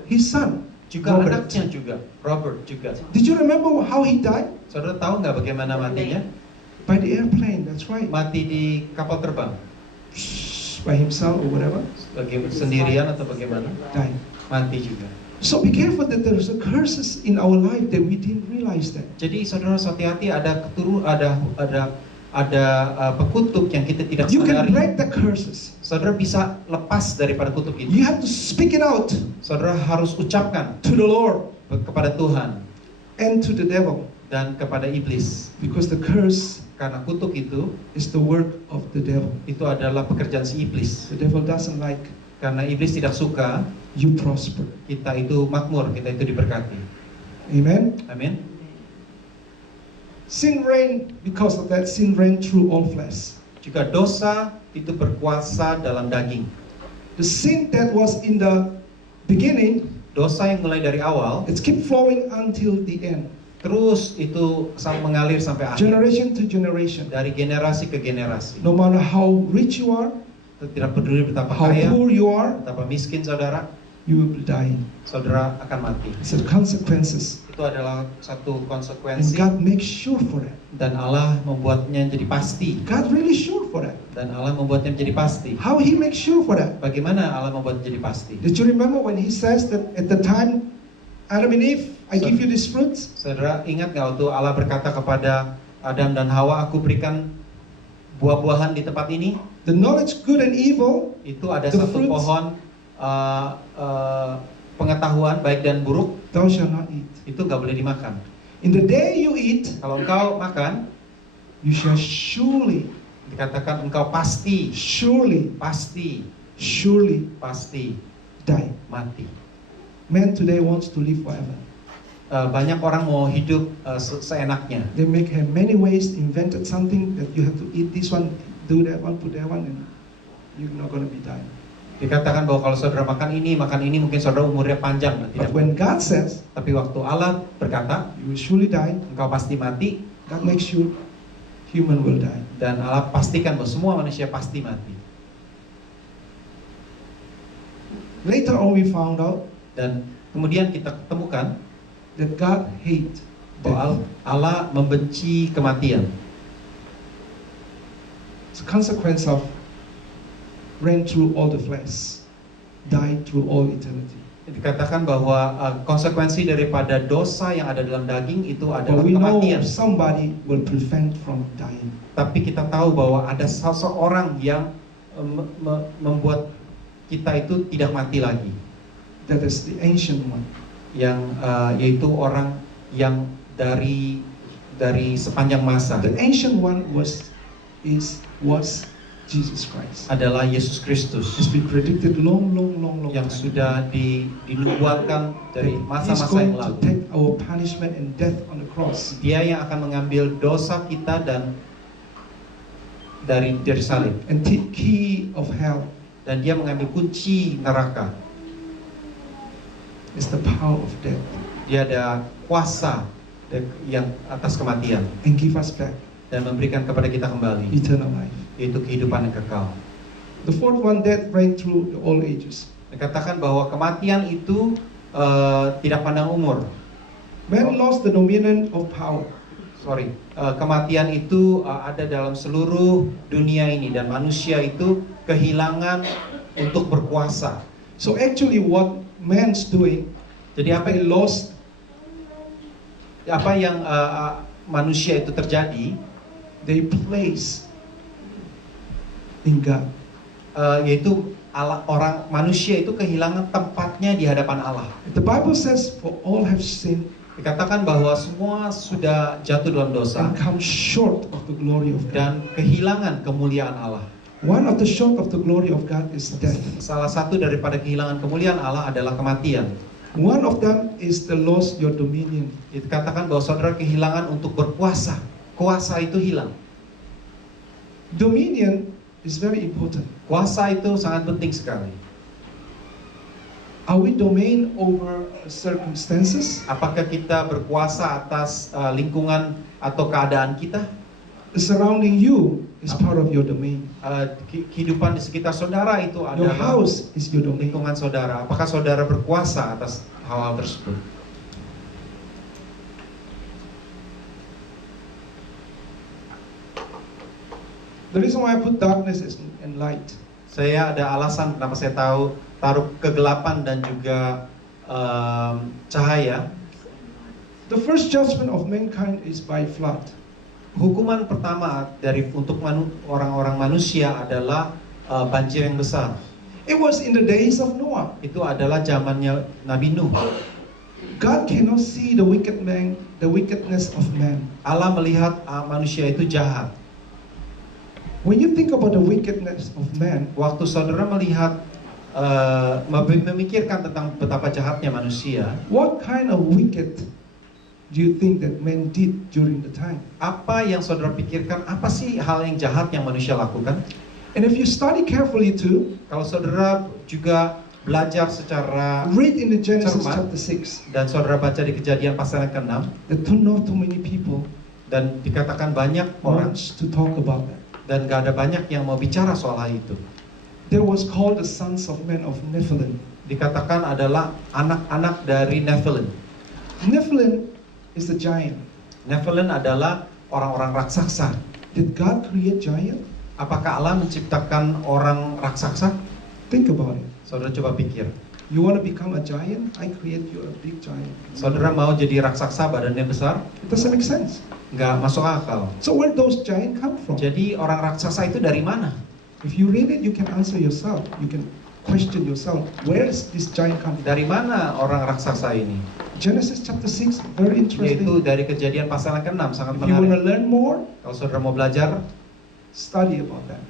his son. juga Robert. anaknya juga, Robert juga. Did you remember how he died? Saudara tahu nggak bagaimana matinya? By the airplane, that's right. Mati di kapal terbang, By himself or whatever, sendirian atau bagaimana? died. Mati juga. So be careful that there's a curses in our life that we didn't realize that. Jadi saudara hati-hati ada pekutuk yang kita tidak You can sadari. break the curses. Saudara bisa lepas daripada kutuk itu. You have to speak it out Saudara harus ucapkan to the Lord. kepada Tuhan. and to the devil, dan kepada iblis. because the curse Karena kutuk itu is the work of the devil. adalah pekerjaan si iblis. The devil doesn't like Karena iblis tidak suka you prosper. kita itu makmur, kita itu diberkati. Amen. Amin. Sin reigned, because of that, sin reigned through all flesh. Jika dosa itu berkuasa dalam daging, The sin that was in the beginning, dosa yang mulai dari awal it keep flowing until the end. terus itu mengalir sampai akhir, Generation to generation. dari generasi ke generasi. No matter how rich you are, Tidak peduli betapa how kaya, poor you are, betapa miskin saudara, you will die. saudara akan mati. It's the consequences. Itu adalah satu And konsekuensi, God makes sure for that. dan Allah membuatnya jadi pasti. God really sure for that. Dan Allah membuatnya menjadi pasti. How He makes sure for that? Bagaimana Allah membuat jadi pasti? Did you remember when He says that at the time, Adam and Eve, I give you these fruits? Saudara ingat nggak waktu Allah berkata kepada Adam dan Hawa, aku berikan buah-buahan di tempat ini? The knowledge good and evil, Itu ada The satu fruits. pohon pengetahuan baik dan buruk, thou shalt not eat. itu nggak boleh dimakan. In the day you eat, Kalau engkau makan, you shall surely, dikatakan engkau pasti, surely, pasti, surely pasti die. mati. Man today wants to live forever. Banyak orang mau hidup seenaknya. They have many ways, invented something that you have to eat this one, do that one, put that one, and you're not going to be dying. Dikatakan bahwa kalau saudara makan ini, mungkin saudara umurnya panjang dan But tidak. when God says, Tapi waktu Allah berkata, you will surely die, engkau pasti mati, God makes sure human will die. dan Allah pastikan bahwa semua manusia pasti mati. Later on we found out Dan kemudian kita temukan that God hates bahwa death. Allah membenci kematian. It's a consequence of ran through all the flesh, died through all eternity. Dikatakan bahwa konsekuensi daripada dosa yang ada dalam daging itu adalah But we know kematian. somebody will prevent from dying. Tapi kita tahu bahwa ada seseorang yang membuat kita itu tidak mati lagi, That is the ancient one. yang yaitu orang yang dari sepanjang masa The ancient one was Jesus Christ. adalah Yesus Kristus, It's been predicted long yang time. sudah dinubuatkan dari He's masa-masa going yang to lalu. take our punishment and death on the cross. Dia yang akan mengambil dosa kita dan dari salib, And take key of hell dan dia mengambil kunci neraka. is the power of death Dia ada kuasa yang atas kematian and give us back dan memberikan kepada kita kembali, eternal life. yaitu kehidupan yang kekal. The fourth one, death reigned through the all ages. Dikatakan bahwa kematian itu tidak pandang umur. Man lost the dominion of power. Kematian itu ada dalam seluruh dunia ini, dan manusia itu kehilangan untuk berkuasa. So actually what man's doing, Jadi apa they lost, yang manusia itu terjadi, they place in God. yaitu manusia itu kehilangan tempatnya di hadapan Allah. The Bible says, for all have sinned Dikatakan bahwa semua sudah jatuh dalam dosa and come short of the glory of God. dan kehilangan kemuliaan Allah. One of the short of the glory of God is death. Salah satu daripada kehilangan kemuliaan Allah adalah kematian. One of them is the loss your dominion. Dikatakan bahwa saudara kehilangan untuk berkuasa. Kuasa itu hilang. Dominion is very important. Kuasa itu sangat penting sekali. Are we domain over circumstances? Apakah kita berkuasa atas lingkungan atau keadaan kita? The surrounding you is part of your domain. Kehidupan di sekitar saudara itu Your adalah house is your domain. lingkungan saudara. Apakah saudara berkuasa atas hal-hal tersebut? The reason why I put darkness and light. Saya ada alasan kenapa saya taruh kegelapan dan juga cahaya. The first judgment of mankind is by flood. Hukuman pertama untuk orang-orang manusia adalah banjir yang besar. It was in the days of Noah. Itu adalah zamannya Nabi Nuh. God cannot see the wicked man, the wickedness of man. Allah melihat manusia itu jahat. When you think about the wickedness of man, Waktu saudara melihat memikirkan tentang betapa jahatnya manusia, what kind of wicked do you think that man did during the time? apa yang saudara pikirkan, apa sih hal yang jahat yang manusia lakukan? And if you study carefully too, Kalau saudara juga belajar secara read in the Genesis Cermat. chapter 6, dan saudara baca di Kejadian pasal yang ke-6, that not too many people dan dikatakan banyak orang wants to talk about that. dan gak ada banyak yang mau bicara soal hal itu. There was called the sons of men of Nephilim. Dikatakan adalah anak-anak dari Nephilim. Nephilim is a giant. Nephilim adalah orang-orang raksasa. Did God create giant? Apakah Allah menciptakan orang raksasa? Think about it. Saudara coba pikir. You want to become a giant? I create you a big giant. Saudara mau jadi raksasa badannya besar? It doesn't make sense. Nggak masuk akal. So where those giants come from? Jadi orang raksasa itu dari mana? If you read it, you can answer yourself. You can question yourself. Where is this giant come from? Dari mana orang raksasa ini? Genesis chapter 6, very Yaitu interesting. dari Kejadian pasal yang ke-6, sangat If you want to menarik. learn more, Kalau saudara mau belajar, study about that.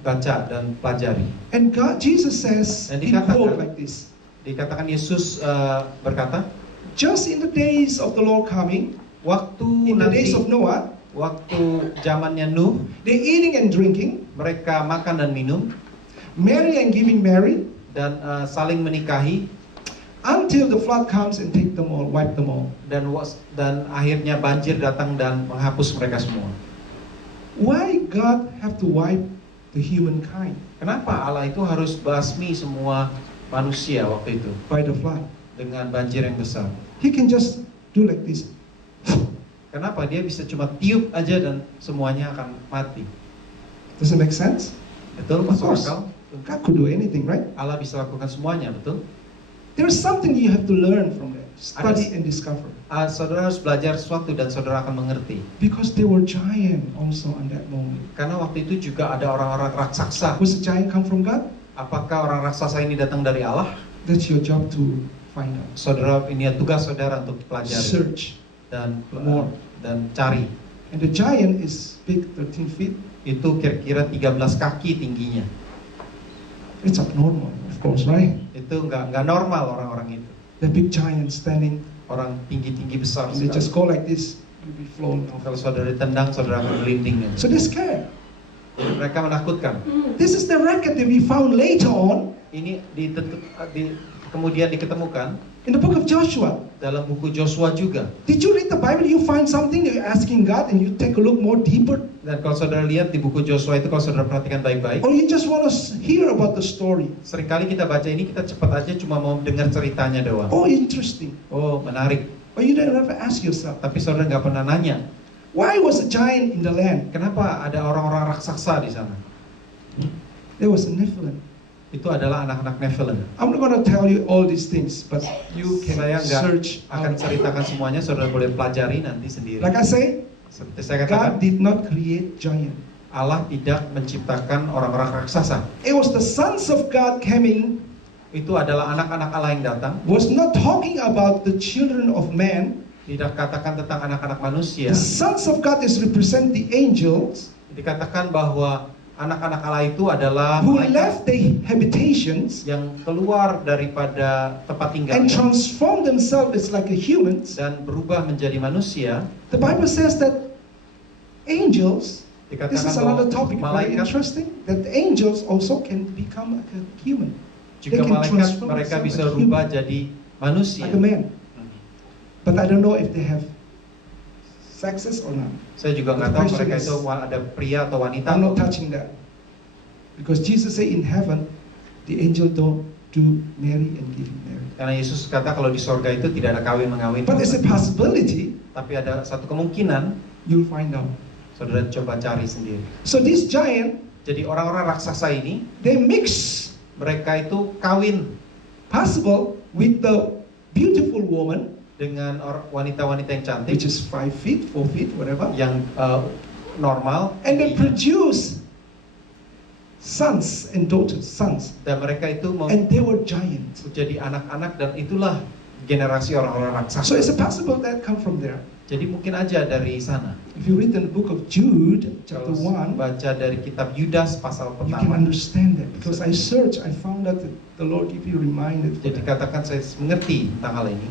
baca dan pelajari. And God, Jesus says, Dan in dikatakan- quote like this: Dikatakan Yesus berkata, just in the days of the Lord coming, waktu in the nanti, days of Noah, waktu zamannya Nuh, they're eating and drinking, mereka makan dan minum marry and giving married, dan saling menikahi until the flood comes and take them all, wipe them all. dan akhirnya banjir datang dan menghapus mereka semua. Why God have to wipe the humankind Kenapa Allah itu harus basmi semua manusia waktu itu by the flood? dengan banjir yang besar? He can just do like this. Kenapa dia bisa cuma tiup aja dan semuanya akan mati? Does it make sense? Betul, Of masuk course. akal? God could do anything, right? Allah bisa lakukan semuanya, betul? There is something you have to learn from that. Study and discover. Saudara harus belajar sesuatu dan saudara akan mengerti. Because they were giant also on that moment. Karena waktu itu juga ada orang-orang raksasa. Was the giant come from God? Apakah orang raksasa ini datang dari Allah? That's your job to find out. Saudara, ini tugas saudara untuk pelajari Search. dan More. dan cari. And the giant is big, 13 feet. Itu kira-kira 13 kaki tingginya. It's abnormal, of course, right? Itu nggak normal orang-orang itu. The big giant standing, Orang tinggi-tinggi besar and they sekali. just go like this, you'll be flown off. Kalau saudara ditendang, saudara akan gelinding. So they're scared. Jadi mereka menakutkan. This is the record that we found later on Ini kemudian diketemukan in the book of Joshua. dalam buku Joshua juga. Did you read the Bible? You find something that you're asking God, and you take a look more deeper, Dan kalau saudara lihat di buku Joshua itu, kalau saudara perhatikan baik-baik, or you just want to hear about the story? seringkali kita baca ini, kita cepat aja cuma mau dengar ceritanya doang. Oh, interesting. Oh, menarik. But you don't ever ask yourself, Tapi saudara nggak pernah nanya, why was a giant in the land? kenapa ada orang-orang raksasa di sana? There was a Nephilim. Itu adalah anak-anak Nephilim. I'm not going to tell you all these things, but you can Saya nggak search akan out. ceritakan semuanya, saudara boleh pelajari nanti sendiri. Like I say, Seperti saya katakan, God did not create giant. Allah tidak menciptakan orang-orang raksasa. It was the sons of God coming, Itu adalah anak-anak Allah yang datang. was not talking about the children of man. Tidak katakan tentang anak-anak manusia. The sons of God is represent the angels Dikatakan bahwa anak-anak Allah itu adalah who malaikat left their habitations yang keluar daripada tempat and tinggalnya transformed themselves as like a humans. dan berubah menjadi manusia. The Bible says that angels, this Dikatakan is bahwa another topic, very malaikat, interesting, that the angels also can become like a human, juga They can malaikat transform mereka themselves bisa like berubah human. jadi manusia. like a man. But I don't know if they have sexes or not. Saya juga nggak The tahu question mereka is- itu ada pria atau wanita. I'm not touching that. Because Jesus said in heaven, the angel don't do marry and give marry. Karena Yesus kata kalau di sorga itu tidak ada kawin-mengawin. But it's a possibility, Tapi ada satu kemungkinan, you'll find out. saudara coba cari sendiri. So this giant, Jadi orang-orang raksasa ini, they mix mereka itu kawin possible with the beautiful woman, dengan wanita-wanita yang cantik, which is 5 feet, 4 feet, whatever. yang normal, And they produce sons and daughters, sons. dan mereka itu mau And they were giants. jadi anak-anak, dan itulah generasi orang-orang So raksasa. it's possible that come from there. Jadi mungkin aja dari sana. If you read in the book of Jude, chapter Kalau 1, baca dari kitab Yudas pasal you can pertama. understand that. Because I searched, I found out that the Lord give you reminded. for Jadi that. katakan saya mengerti tentang hal ini.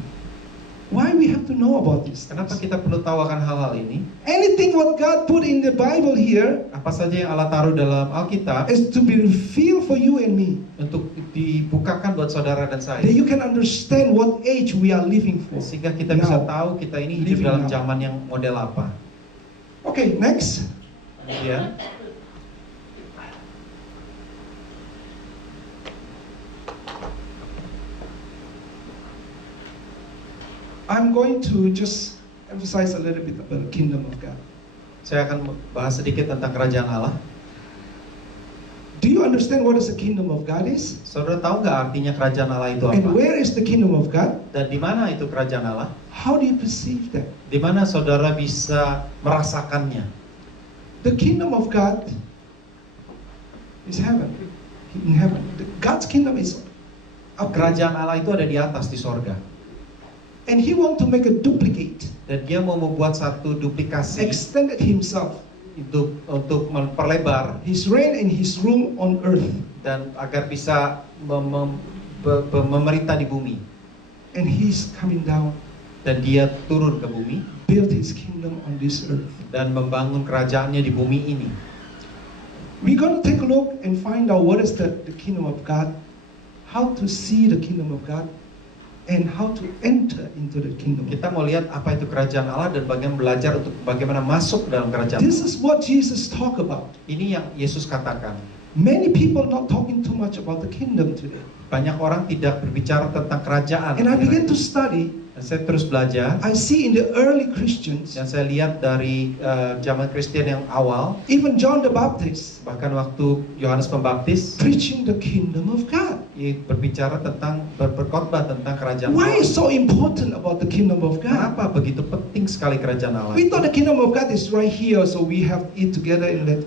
Why we have to know about this? Kenapa kita perlu tahu akan hal-hal ini? Anything what God put in the Bible here Apa saja yang Allah taruh dalam Alkitab is to be revealed for you and me. untuk dibukakan buat saudara dan saya. That you can understand what age we are living for. Sehingga kita bisa Now. tahu kita ini hidup Living dalam now. zaman yang model apa. Okay, next. Kemudian, I'm going to just emphasize a little bit about the kingdom of God. saya akan bahas sedikit tentang kerajaan Allah. Do you understand what is the kingdom of God is? Saudara tahu nggak artinya kerajaan Allah itu And apa? where is the kingdom of God? Dan di mana itu kerajaan Allah? How do you perceive that? Di mana saudara bisa merasakannya? The kingdom of God is heaven. In heaven. God's kingdom is up there. Kerajaan Allah itu ada di atas di sorga. And He want to make a duplicate. Dan dia mau membuat satu duplikasi Extended Himself. untuk memperlebar His reign and His rule on earth. dan agar bisa memerintah di bumi. And He's coming down. Dan dia turun ke bumi Build His kingdom on this earth. dan membangun kerajaannya di bumi ini. We're going to take a look and find out what is the kingdom of God, how to see the kingdom of God, and how to enter into the kingdom of Kita God. mau lihat apa itu kerajaan Allah dan belajar untuk bagaimana masuk dalam kerajaan This Allah. is what Jesus talked about. Ini yang Yesus katakan. Many people not talking too much about the kingdom today. Banyak orang tidak berbicara tentang kerajaan. And I begin to study. Dan saya terus belajar I see in the early Christians, dan saya lihat dari zaman Kristen yang awal, even John the Baptist, bahkan waktu Yohanes Pembaptis preaching the kingdom of God. ia berbicara tentang berkhotbah tentang kerajaan Why Allah. is so important about the kingdom of God? Kenapa begitu penting sekali kerajaan Allah? We thought the kingdom of God is right here, so we have it together in that.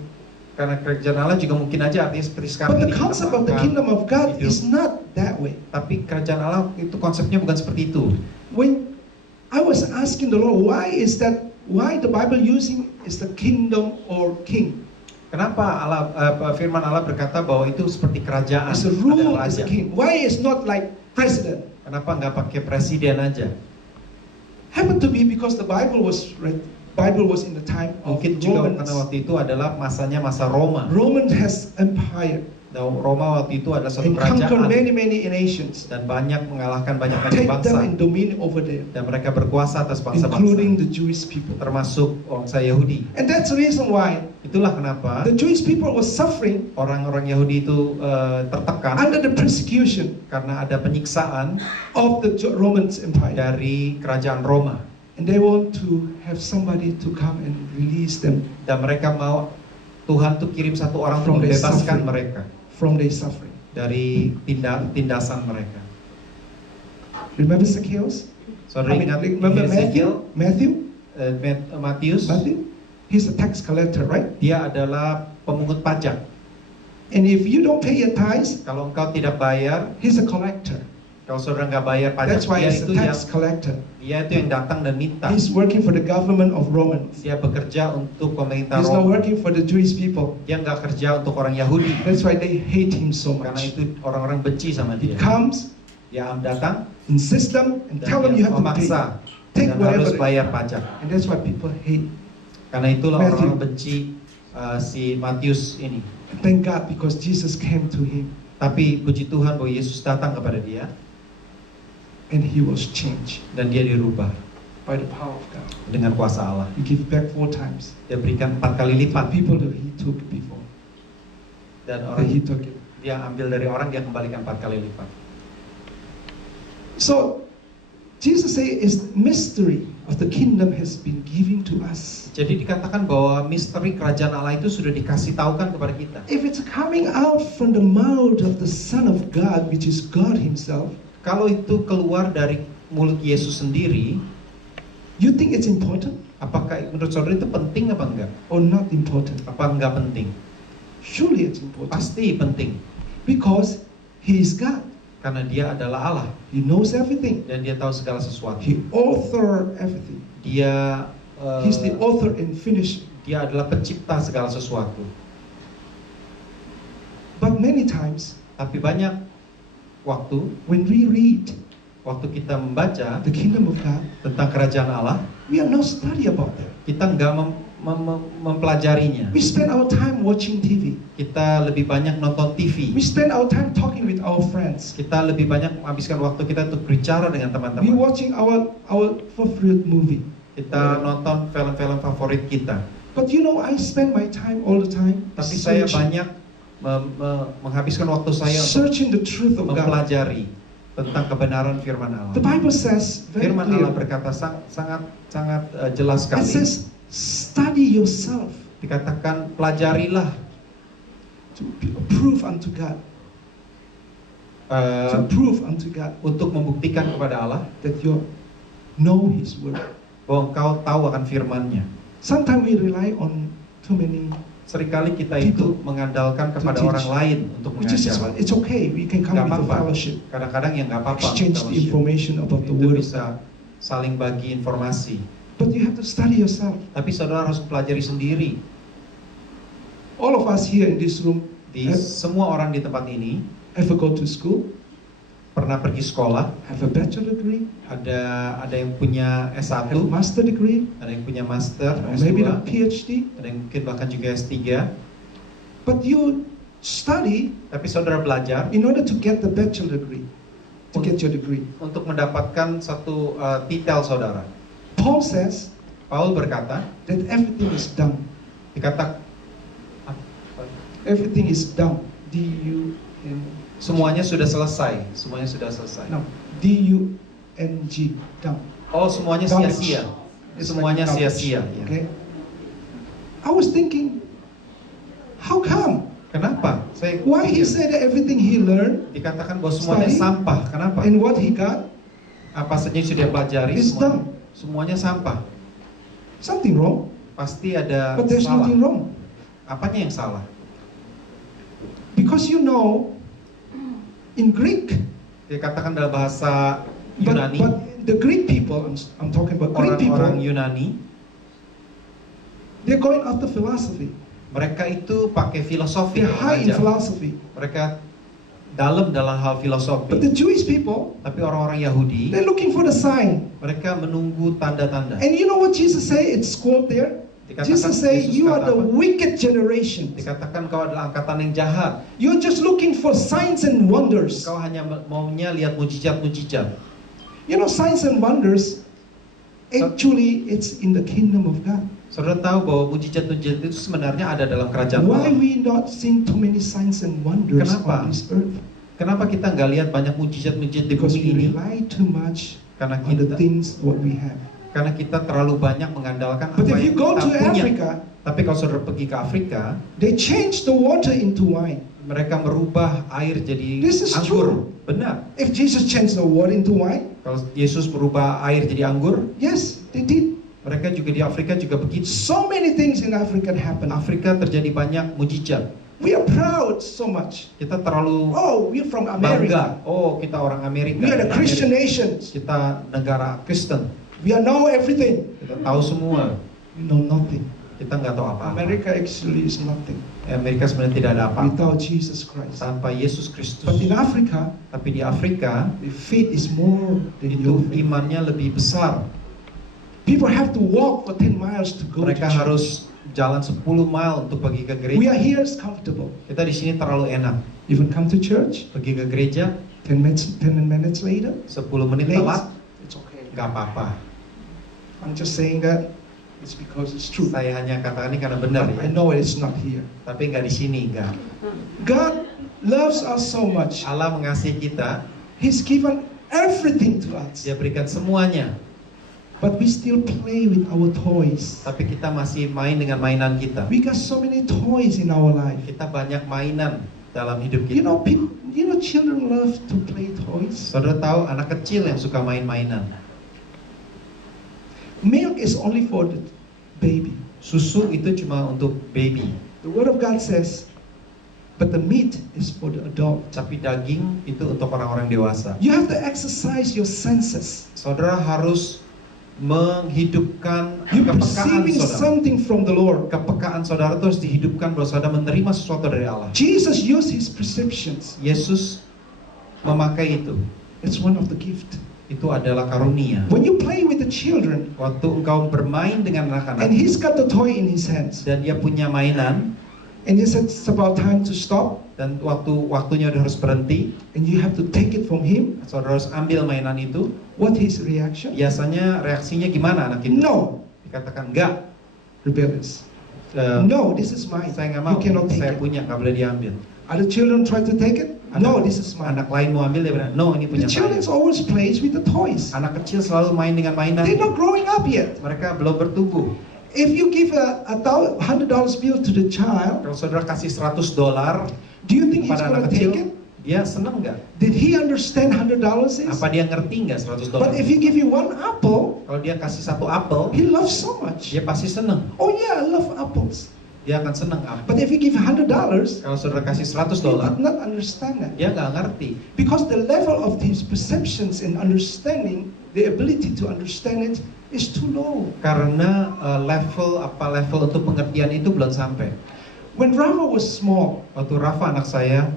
Karena kerajaan Allah juga mungkin aja artinya seperti sekarang But the ini concept kita of the makan, kingdom of God hidup. is not that way. Tapi kerajaan Allah itu konsepnya bukan seperti itu. When I was asking the Lord, why the Bible using is the kingdom or king? Kenapa firman Allah berkata bahwa itu seperti kerajaan, As a ada rule, as raja. a king. Why is not like president? Kenapa nggak pakai presiden aja? Happened to be because the Bible was in the time of Mungkin juga karena Romans. waktu itu adalah masanya masa Roma. Roman has empire Dan Roma waktu itu adalah suatu and conquer kerajaan many nations. dan banyak mengalahkan banyak Take bangsa them and domain over there, dan mereka berkuasa atas including bangsa-bangsa the Jewish people. termasuk bangsa Yahudi. And that's the reason why Itulah kenapa the Jewish people was suffering orang-orang Yahudi itu tertekan under the persecution karena ada penyiksaan of the Roman Empire. dari kerajaan Roma And they want to have somebody to come and release them dan mereka mau Tuhan tuh kirim satu orang From untuk their membebaskan suffering. mereka from their suffering. dari tindasan mereka. Remember Zacchaeus? Saudara ingat Remember Ezekiel, Matthew? Matius? Matthew? He's a tax collector, right? Dia adalah pemungut pajak. And if you don't pay your tithes, Kalau engkau tidak bayar, he's a collector. kalau saudara nggak bayar pajak, That's why dia he's itu a tax collector. yang datang dan minta. He's working for the government of Romans. Dia bekerja untuk pemerintah He's not Roma. working for the Jewish people. Dia nggak kerja untuk orang Yahudi. That's why they hate him so Karena much. itu orang-orang benci sama He dia. comes, Dia datang insist them, and dan tell them dia you have to pay. memaksa Take dan harus whatever. bayar pajak. And that's why people hate. Karena itulah Matthew. orang-orang benci si Matius ini. Thank God because Jesus came to him Tapi puji Tuhan bahwa Yesus datang kepada dia and he was changed dan dia dirubah by the power of God. dengan kuasa Allah. He give back 4 times. Dia berikan 4 kali lipat People that he took before, dan that orang he took it. dia ambil dari orang dia kembalikan 4 kali lipat. So Jesus say is mystery of the kingdom has been given to us. Jadi dikatakan bahwa misteri kerajaan Allah itu sudah dikasih tahukan kepada kita. If it's coming out from the mouth of the Son of God, which is God Himself, Kalau itu keluar dari mulut Yesus sendiri, you think it's important apakah menurut saudara itu penting apa enggak? or not important? Apa enggak penting? Surely it's important Pasti penting. because He is God. Karena dia adalah Allah He knows everything. dan dia tahu segala sesuatu. He author everything. Dia He's the author and finisher. dia adalah pencipta segala sesuatu. But many times, Tapi banyak waktu when we read kita membaca the kingdom of God, tentang kerajaan Allah, we are not study about that. kita nggak mempelajarinya. We spend our time watching TV. Kita lebih banyak nonton TV. We spend our time talking with our friends. Kita lebih banyak menghabiskan waktu kita untuk berbicara dengan We teman-teman. watching our favorite movie. Kita nonton film-film favorit kita. But you know, I spend my time all the time Tapi saya searching, banyak menghabiskan waktu saya untuk searching the truth of God. mempelajari tentang kebenaran firman Allah. The Bible says very Firman Allah clear. berkata sangat jelas It sekali. says, study yourself Dikatakan pelajarilah to prove unto God, to prove unto God untuk membuktikan kepada Allah that you know His word. bahwa engkau tahu akan firman-Nya. Sometimes we rely on too many, Seringkali kita itu mengandalkan kepada teach. orang lain untuk which is mengajar. it's okay. We can come Nggak with a apa-apa. fellowship, Kadang-kadang ya nggak apa-apa. exchange the fellowship. information about the Itu word of bisa God. saling bagi informasi. But you have to study yourself. Tapi saudara harus pelajari sendiri. All of us here in this room Di semua orang di tempat ini ever go to school, pernah pergi sekolah. have a bachelor degree, Ada yang punya S1, have a master degree, ada yang punya master, or maybe S2, a PhD. ada yang mungkin bahkan juga S3. But you study Tapi saudara belajar in order to get the bachelor degree, to get your degree. untuk mendapatkan satu titel saudara. Paul says Paul berkata, that everything is done. Everything is done. D-U-N. semuanya sudah selesai. Semuanya sudah selesai. No, D-U-N-G. Done. Oh, semuanya Knowledge. sia-sia. It's Semuanya like knowledge, sia-sia. Ya. Okay. I was thinking, how come? Kenapa? Saya Why he pikir, said that everything he learned dikatakan bahwa semuanya Study. sampah. Kenapa? and what he got Apa saja yang sudah pelajari is done. semuanya sampah. Something wrong, Pasti ada but there's salah. nothing wrong. Apanya yang salah? Because you know, in Greek, Dikatakan dalam bahasa but Yunani, the Greek people, I'm talking about Greek orang-orang people, Yunani, they're going after philosophy. mereka itu pakai filosofi. They're high in belajar. philosophy. Mereka dalam hal filosofi. But the Jewish people, Tapi orang-orang Yahudi, they're looking for the sign. mereka menunggu tanda-tanda. And you know what Jesus say? It's quote there. Jesus say, you are the wicked generation. Dikatakan kau adalah angkatan yang jahat. You're just looking for signs and wonders. Kau hanya maunya lihat mujizat-mujizat. You know, signs and wonders, actually, it's in the kingdom of God. Saudara tahu bahwa mujizat-mujizat itu sebenarnya ada dalam kerajaan Why Allah. we not seeing too many signs and wonders Kenapa? on this earth? Kenapa kita nggak lihat banyak mujizat-mujizat di Because bumi we ini? rely too much Karena on the kita, things what we have. karena kita terlalu banyak mengandalkan But apa if you yang go kita to punya. Africa, Tapi kalau saudara pergi ke Afrika, they change the water into wine. mereka merubah air jadi This is anggur. true. Benar. If Jesus changed the water into wine, Kalau Yesus merubah air jadi anggur, yes, they did. mereka juga di Afrika juga begitu. So many things in Africa happen. Afrika terjadi banyak mujizat. We are proud so much. Kita terlalu Oh, we're from bangga. America. Oh, kita orang Amerika. We are the Christian Amerika. nations. Kita negara Kristen. We are know everything. Kita tahu semua. We know nothing. Kita nggak tahu apa-apa. America actually is nothing Amerika sebenarnya tidak ada apa-apa without Jesus Christ. tanpa Yesus Kristus. But in Africa, Tapi di Afrika the faith is more than itu your faith. imannya lebih besar. People have to walk for 10 miles to go Mereka to church. harus jalan 10 mile untuk pergi ke We gereja. are here is comfortable. Kita di sini terlalu enak. Even come to church, Pergi ke gereja 10 minutes later, 10 menit late, telat it's okay. nggak apa-apa. I'm just saying that it's because it's true. Saya hanya katakan ini karena benar I ya. know it's not here. Tapi nggak di sini nggak. God loves us so much. Allah mengasihi kita, He's given everything to us. Dia berikan semuanya. But we still play with our toys. Tapi kita masih main dengan mainan kita. We got so many toys in our life. Kita banyak mainan dalam hidup You kita. know, children love to play toys. Saudara tahu anak kecil yang suka main-mainan. Milk is only for the baby. Susu itu cuma untuk baby. The Word of God says, but the meat is for the adult. tapi daging itu untuk orang-orang dewasa. You have to exercise your senses. Saudara harus menghidupkan You're kepekaan perceiving saudara. something from the Lord. Kepekaan saudara itu harus dihidupkan bahwa saudara menerima sesuatu dari Allah. Jesus used his perceptions. Yesus memakai itu. It's one of the gift. Itu adalah karunia. When you play with the children, Waktu engkau bermain dengan and anak-anak he's got the toy in his hands, dan dia punya mainan, and he said it's about time to stop, dan waktunya udah harus berhenti, and you have to take it from him, saudara harus ambil mainan itu. what his reaction? Biasanya reaksinya gimana anak itu? No, Dikatakan enggak, rebellious. eh, No, this is mine. saya nggak You mau, cannot take saya it. punya, nggak boleh diambil. Other children try to take it. No, this is mine. Anak lain mau ambil, dia bilang, no, ini The punya children saya. always plays with the toys. Anak kecil selalu main dengan mainan. They're not growing up yet. Mereka belum bertumbuh. If you give a $100 bill to the child, Kalau saudara kasih $100 do you think he's pada going anak to take kecil, it? dia seneng nggak? Did he understand $100 is? Apa dia ngerti nggak But if $100? he give you one apple, Kalau dia kasih satu apel, he loves so much. dia pasti seneng. Oh yeah, I love apples. Dia akan seneng apel. But if you give $100, Kalau saudara kasih he $100, did not understand that. dia nggak ngerti. Because the level of his perceptions and understanding, the ability to understand it, is too low. Karena level untuk pengertian itu belum sampai. When Rafa was small, Waktu Rafa anak saya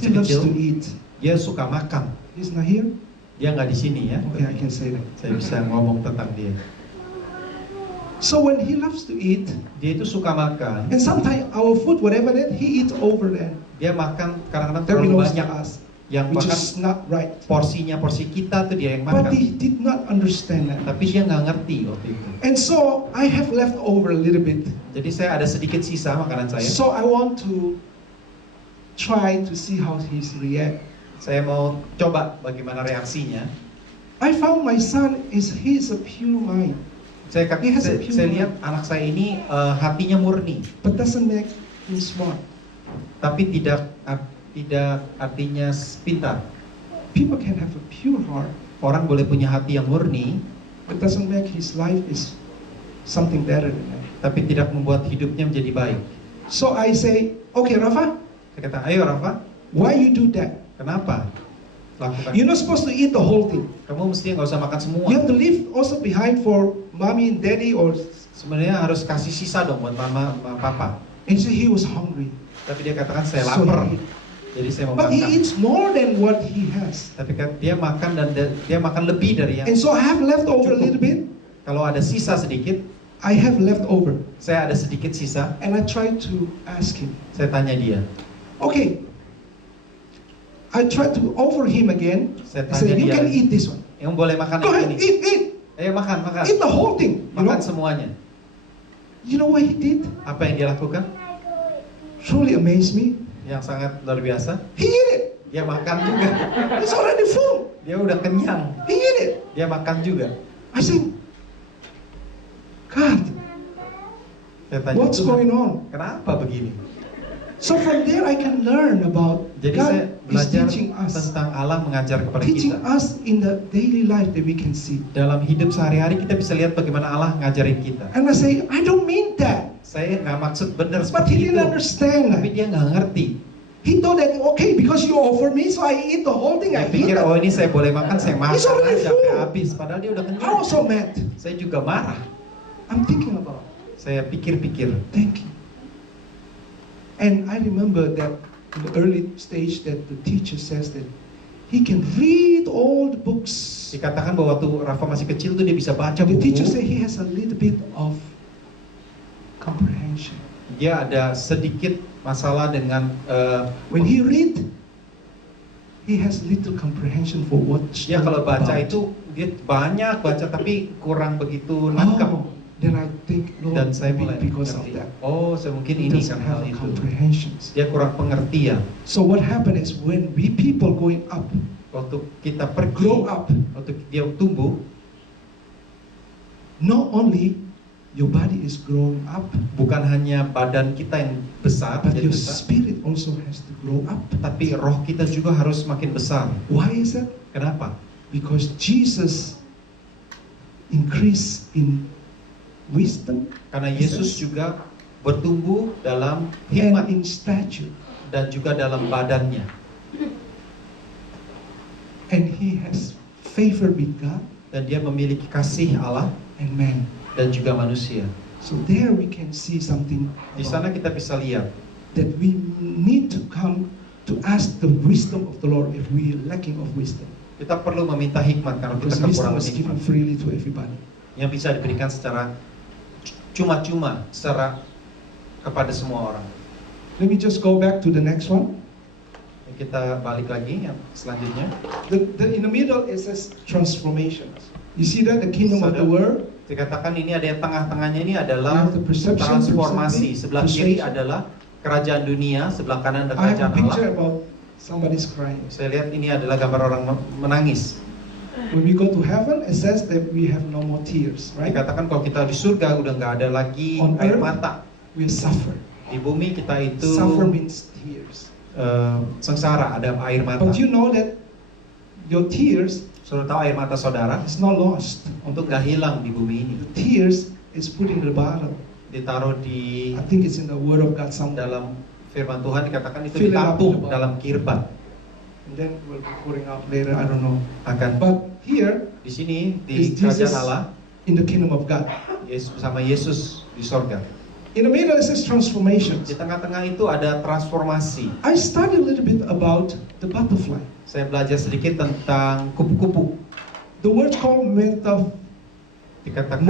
he masih loves kecil, to eat. dia suka makan. He's not here? Dia nggak di sini ya. Okay, I can say that. Saya bisa ngomong tentang dia. So when he loves to eat, Dia itu suka makan. and sometimes our food, whatever that, he eats over there. Dia makan kadang-kadang That terlalu belongs to banyak. us, Yang which bahkan is not right. porsi kita tuh dia yang But makan. he did not understand that. Tapi dia nggak ngerti waktu itu. And so I have left over a little bit. Jadi saya ada sedikit sisa makanan saya. So I want to try to see how he's react. Saya mau coba bagaimana reaksinya. I found my son he's a pure mind, Saya He has a pure saya mind. lihat anak saya ini hatinya murni, but doesn't make him smart. tapi tidak artinya pintar. People can have a pure heart, Orang boleh punya hati yang murni, but doesn't make his life is something better than that. tapi tidak membuat hidupnya menjadi baik. So I say, okay, Rafa, Saya kata, ayo Rafa, why you do that? kenapa lakukan? You're not supposed to eat the whole thing. Kamu mesti nggak usah makan semua. You have to leave also behind for mommy and daddy or. Sebenarnya harus kasih sisa dong buat mama, sama papa. And so he was hungry. Tapi dia katakan saya So lapar, he- jadi saya mau But he makan. eats more than what he has. Tapi kan dia makan dan dia makan lebih dari yang. And so I have left over a Cukup. little bit. Kalau ada sisa sedikit, I have left over. saya ada sedikit sisa. And I try to ask him, Saya tanya dia, okay. I try to offer him again. Saya I say, tanya you dia. can eat this one. yang boleh makan Go yang ahead, ini. eat. Ayo makan. Eat the whole thing. You Makan know? semuanya. You know what he did? Apa yang dia lakukan? Truly amazed me. Yang sangat luar biasa. He eat it. Dia makan juga. He's already full. Dia udah kenyang. He eat it. Dia makan juga. I said, God, Saya tanya, what's "Tuhan, going on? kenapa begini?" So from there I can learn about Jadi saya God is belajar teaching us. tentang Allah mengajar kepada Teaching kita. us in the daily life that we can see. Dalam hidup sehari-hari kita bisa lihat bagaimana Allah ngajarin kita. And I say, I don't mean that. Saya nggak maksud benar But he seperti itu. didn't understand Tapi that. dia nggak ngerti. He thought that, okay, because you offer me, so I eat the whole thing. I Dia eat pikir, that. oh ini saya boleh makan, saya makan He's already aja sampai full. habis. Padahal dia udah I kenyang. was so mad. Saya juga marah. I'm thinking about, Saya pikir-pikir. thank you. And I remember that in the early stage that the teacher says that he can read all the books. Dikatakan bahwa waktu Rafa masih kecil tuh dia bisa baca The teacher buku. said he has a little bit of comprehension. Dia ada sedikit masalah dengan When he read, he has little comprehension for what. dia kalau baca itu dia banyak baca tapi kurang begitu nangkep. Oh, then I think, Lord, Dan saya maybe mulai because of ngerti. that, Oh, saya mungkin he ini doesn't kan hal have itu. comprehensions. Dia kurang pengertian. So what happened is when we people going up, Waktu kita pergi, grow up, waktu dia tumbuh, not only your body is growing up, bukan hanya badan kita yang besar, but jadi your besar, spirit also has to grow up. tapi roh kita juga harus makin besar. Why is that? Kenapa? Because Jesus increased in wisdom Karena Yesus juga bertumbuh dalam and hikmat in stature. dan juga dalam badannya. And he has favor with God Dan dia memiliki kasih Allah and man. dan juga manusia. So there we can see something Di sana kita bisa lihat that we need to come to ask the wisdom of the Lord if we are lacking of wisdom. kita perlu meminta hikmat karena kita Because wisdom kekurangan is given hikmat freely to everybody. yang bisa diberikan secara cuma-cuma secara kepada semua orang. Let me just go back to the next one. Kita balik lagi yang selanjutnya. In the middle it says transformations. You see that the kingdom of the world. Dikatakan ini ada yang tengah-tengahnya ini adalah The perception, transformasi. Sebelah kiri persuasion. adalah kerajaan dunia, sebelah kanan ada I have a kerajaan picture Allah. about somebody's crying. Saya lihat ini adalah gambar orang menangis. When we go to heaven, it says that we have no more tears, right? Dikatakan kalau kita di surga udah nggak ada lagi On air earth, mata. We suffer. Di bumi kita itu Suffer means tears. sengsara, ada air mata. But you know that your tears Saudara tahu air mata saudara is not lost. untuk nggak hilang di bumi ini. The tears is put in the bottle. Ditaruh di I think it's in the Word of God somewhere. dalam firman Tuhan dikatakan itu Fill it up ditampung with the dalam kirbat. And then we'll be pouring out later. I don't know. Akan But here di sini is di Jesus kerajaan Allah in the kingdom of God. Yesus bersama Yesus di sorga. In the middle it says Di transformations. tengah-tengah itu ada transformasi. I studied a little bit about the butterfly. Saya belajar sedikit tentang kupu-kupu. The word called Dikatakan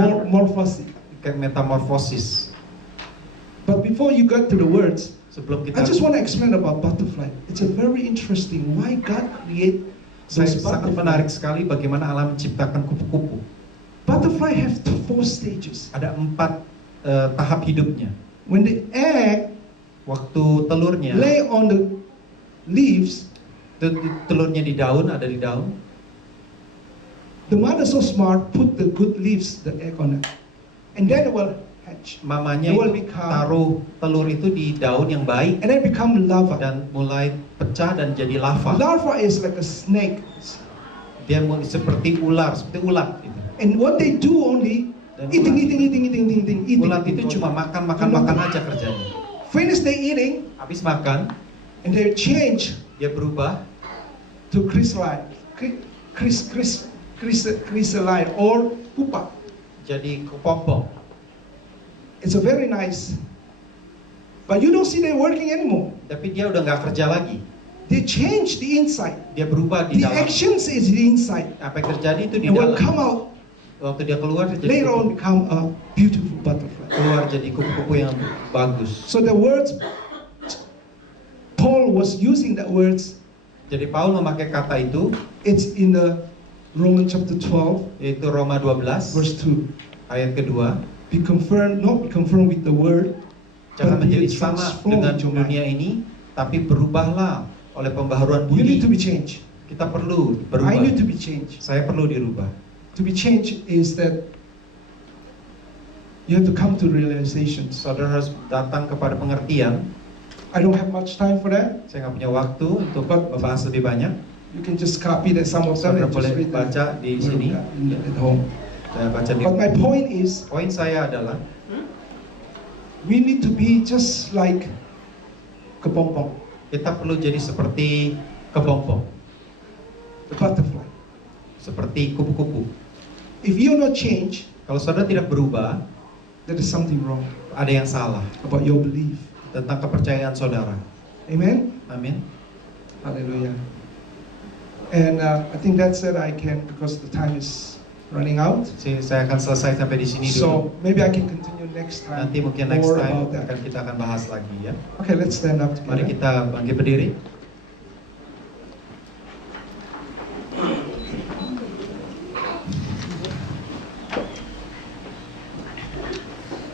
metamorfosis. But before you get to the words, Sebelum I kita just want to explain about butterfly. It's a very interesting why God create saya those sangat butterfly. menarik sekali bagaimana Allah menciptakan kupu-kupu. Butterfly have four stages. Ada 4 tahap hidupnya. When the egg Waktu telurnya, lay on the leaves, telurnya di daun, ada di daun. the mother so smart put the good leaves, the egg on it, and then it will hatch, Mamanya It will itu become- taruh telur itu di daun yang baik and then become larva. dan mulai pecah dan jadi lava. Larva is like a snake, Dia seperti ular, seperti ulat. Gitu. and what they do only Dan eating, ulat- eating. Ulat itu cuma makan aja kerjanya. Finish they eating, Habis makan, and they change dia berubah to chrysalis, chrysalis or pupa. jadi kepompong. It's a very nice, but you don't see them working anymore. Tapi dia udah nggak kerja lagi. They change the inside. Dia berubah di The dalam. actions is the inside. Apa yang terjadi itu di It will dalam. come out Waktu dia keluar, dia jadi later on become a beautiful butterfly. keluar jadi kupu-kupu yang bagus. So the words Paul was using that words. Jadi Paul memakai kata itu, It's in the Romans chapter 12, yaitu Roma 12 verse 2. ayat kedua. Be confirmed, not be confirmed with the word, Jangan but be menjadi sama transformed dengan with your mind. dunia ini, tapi berubahlah oleh pembaharuan You need budi. to be changed. Kita perlu I berubah. need to be changed. Saya perlu dirubah. To be changed is that you have to come to realization. Saudara harus datang kepada pengertian. I don't have much time for that. Saya nggak punya waktu untuk membahas lebih banyak. You can just copy that some of them Saudara and just boleh read that baca di sini. at home. Saya baca di. But my point is, Poin saya adalah we need to be just like kepompong, kita perlu jadi seperti kepompong, the butterfly. seperti kupu-kupu. If you're not changed, Kalau saudara tidak berubah, there is something wrong ada yang salah about your belief. tentang kepercayaan saudara. Amen? Amin. Hallelujah. And I think that's it. I can, because the time is running out. Saya akan selesai sampai di sini dulu. So maybe I can continue next time Nanti mungkin next more time about that. kita akan bahas lagi ya. Okay, let's stand up Mari together. kita bangkit berdiri.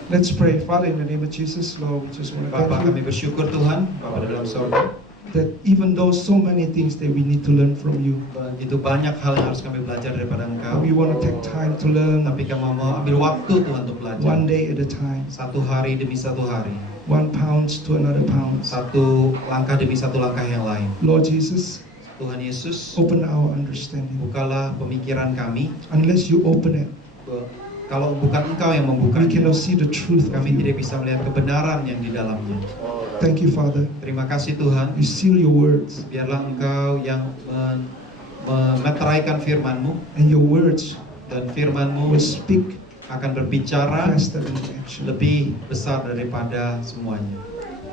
Let's pray. Father, in the name of Jesus, Lord, we just want to Bapa, thank kami you bersyukur Tuhan, Bapa dalam sorga. that even though so many things that we need to learn from you, Begitu banyak hal yang harus kami belajar daripada Engkau. we want to take time to learn Tapi kami mau ambil waktu Tuhan untuk belajar. one day at a time, Satu hari demi satu hari. 1 pound to another pound. Satu langkah demi satu langkah yang lain. Lord Jesus, Tuhan Yesus, open our understanding. bukalah pemikiran kami. Unless you open it, Kalau bukan Engkau yang we membukanya, cannot see the truth of kami you. tidak bisa melihat kebenaran yang di dalamnya. Thank you, Father. Terima kasih Tuhan, You seal your words, biarlah Engkau yang memeteraikan firman-Mu, and your words dan firman-Mu will speak akan berbicara faster than action. lebih besar daripada semuanya.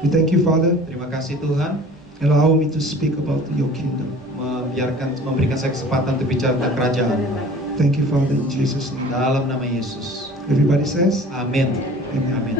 We thank you, Father, Terima kasih Tuhan, and allow me to speak about your kingdom. memberikan saya kesempatan untuk bicara tentang kerajaan. Thank you, Father, in Jesus' name. Dalam nama Yesus. Everybody says, Amin. Amen. Amin.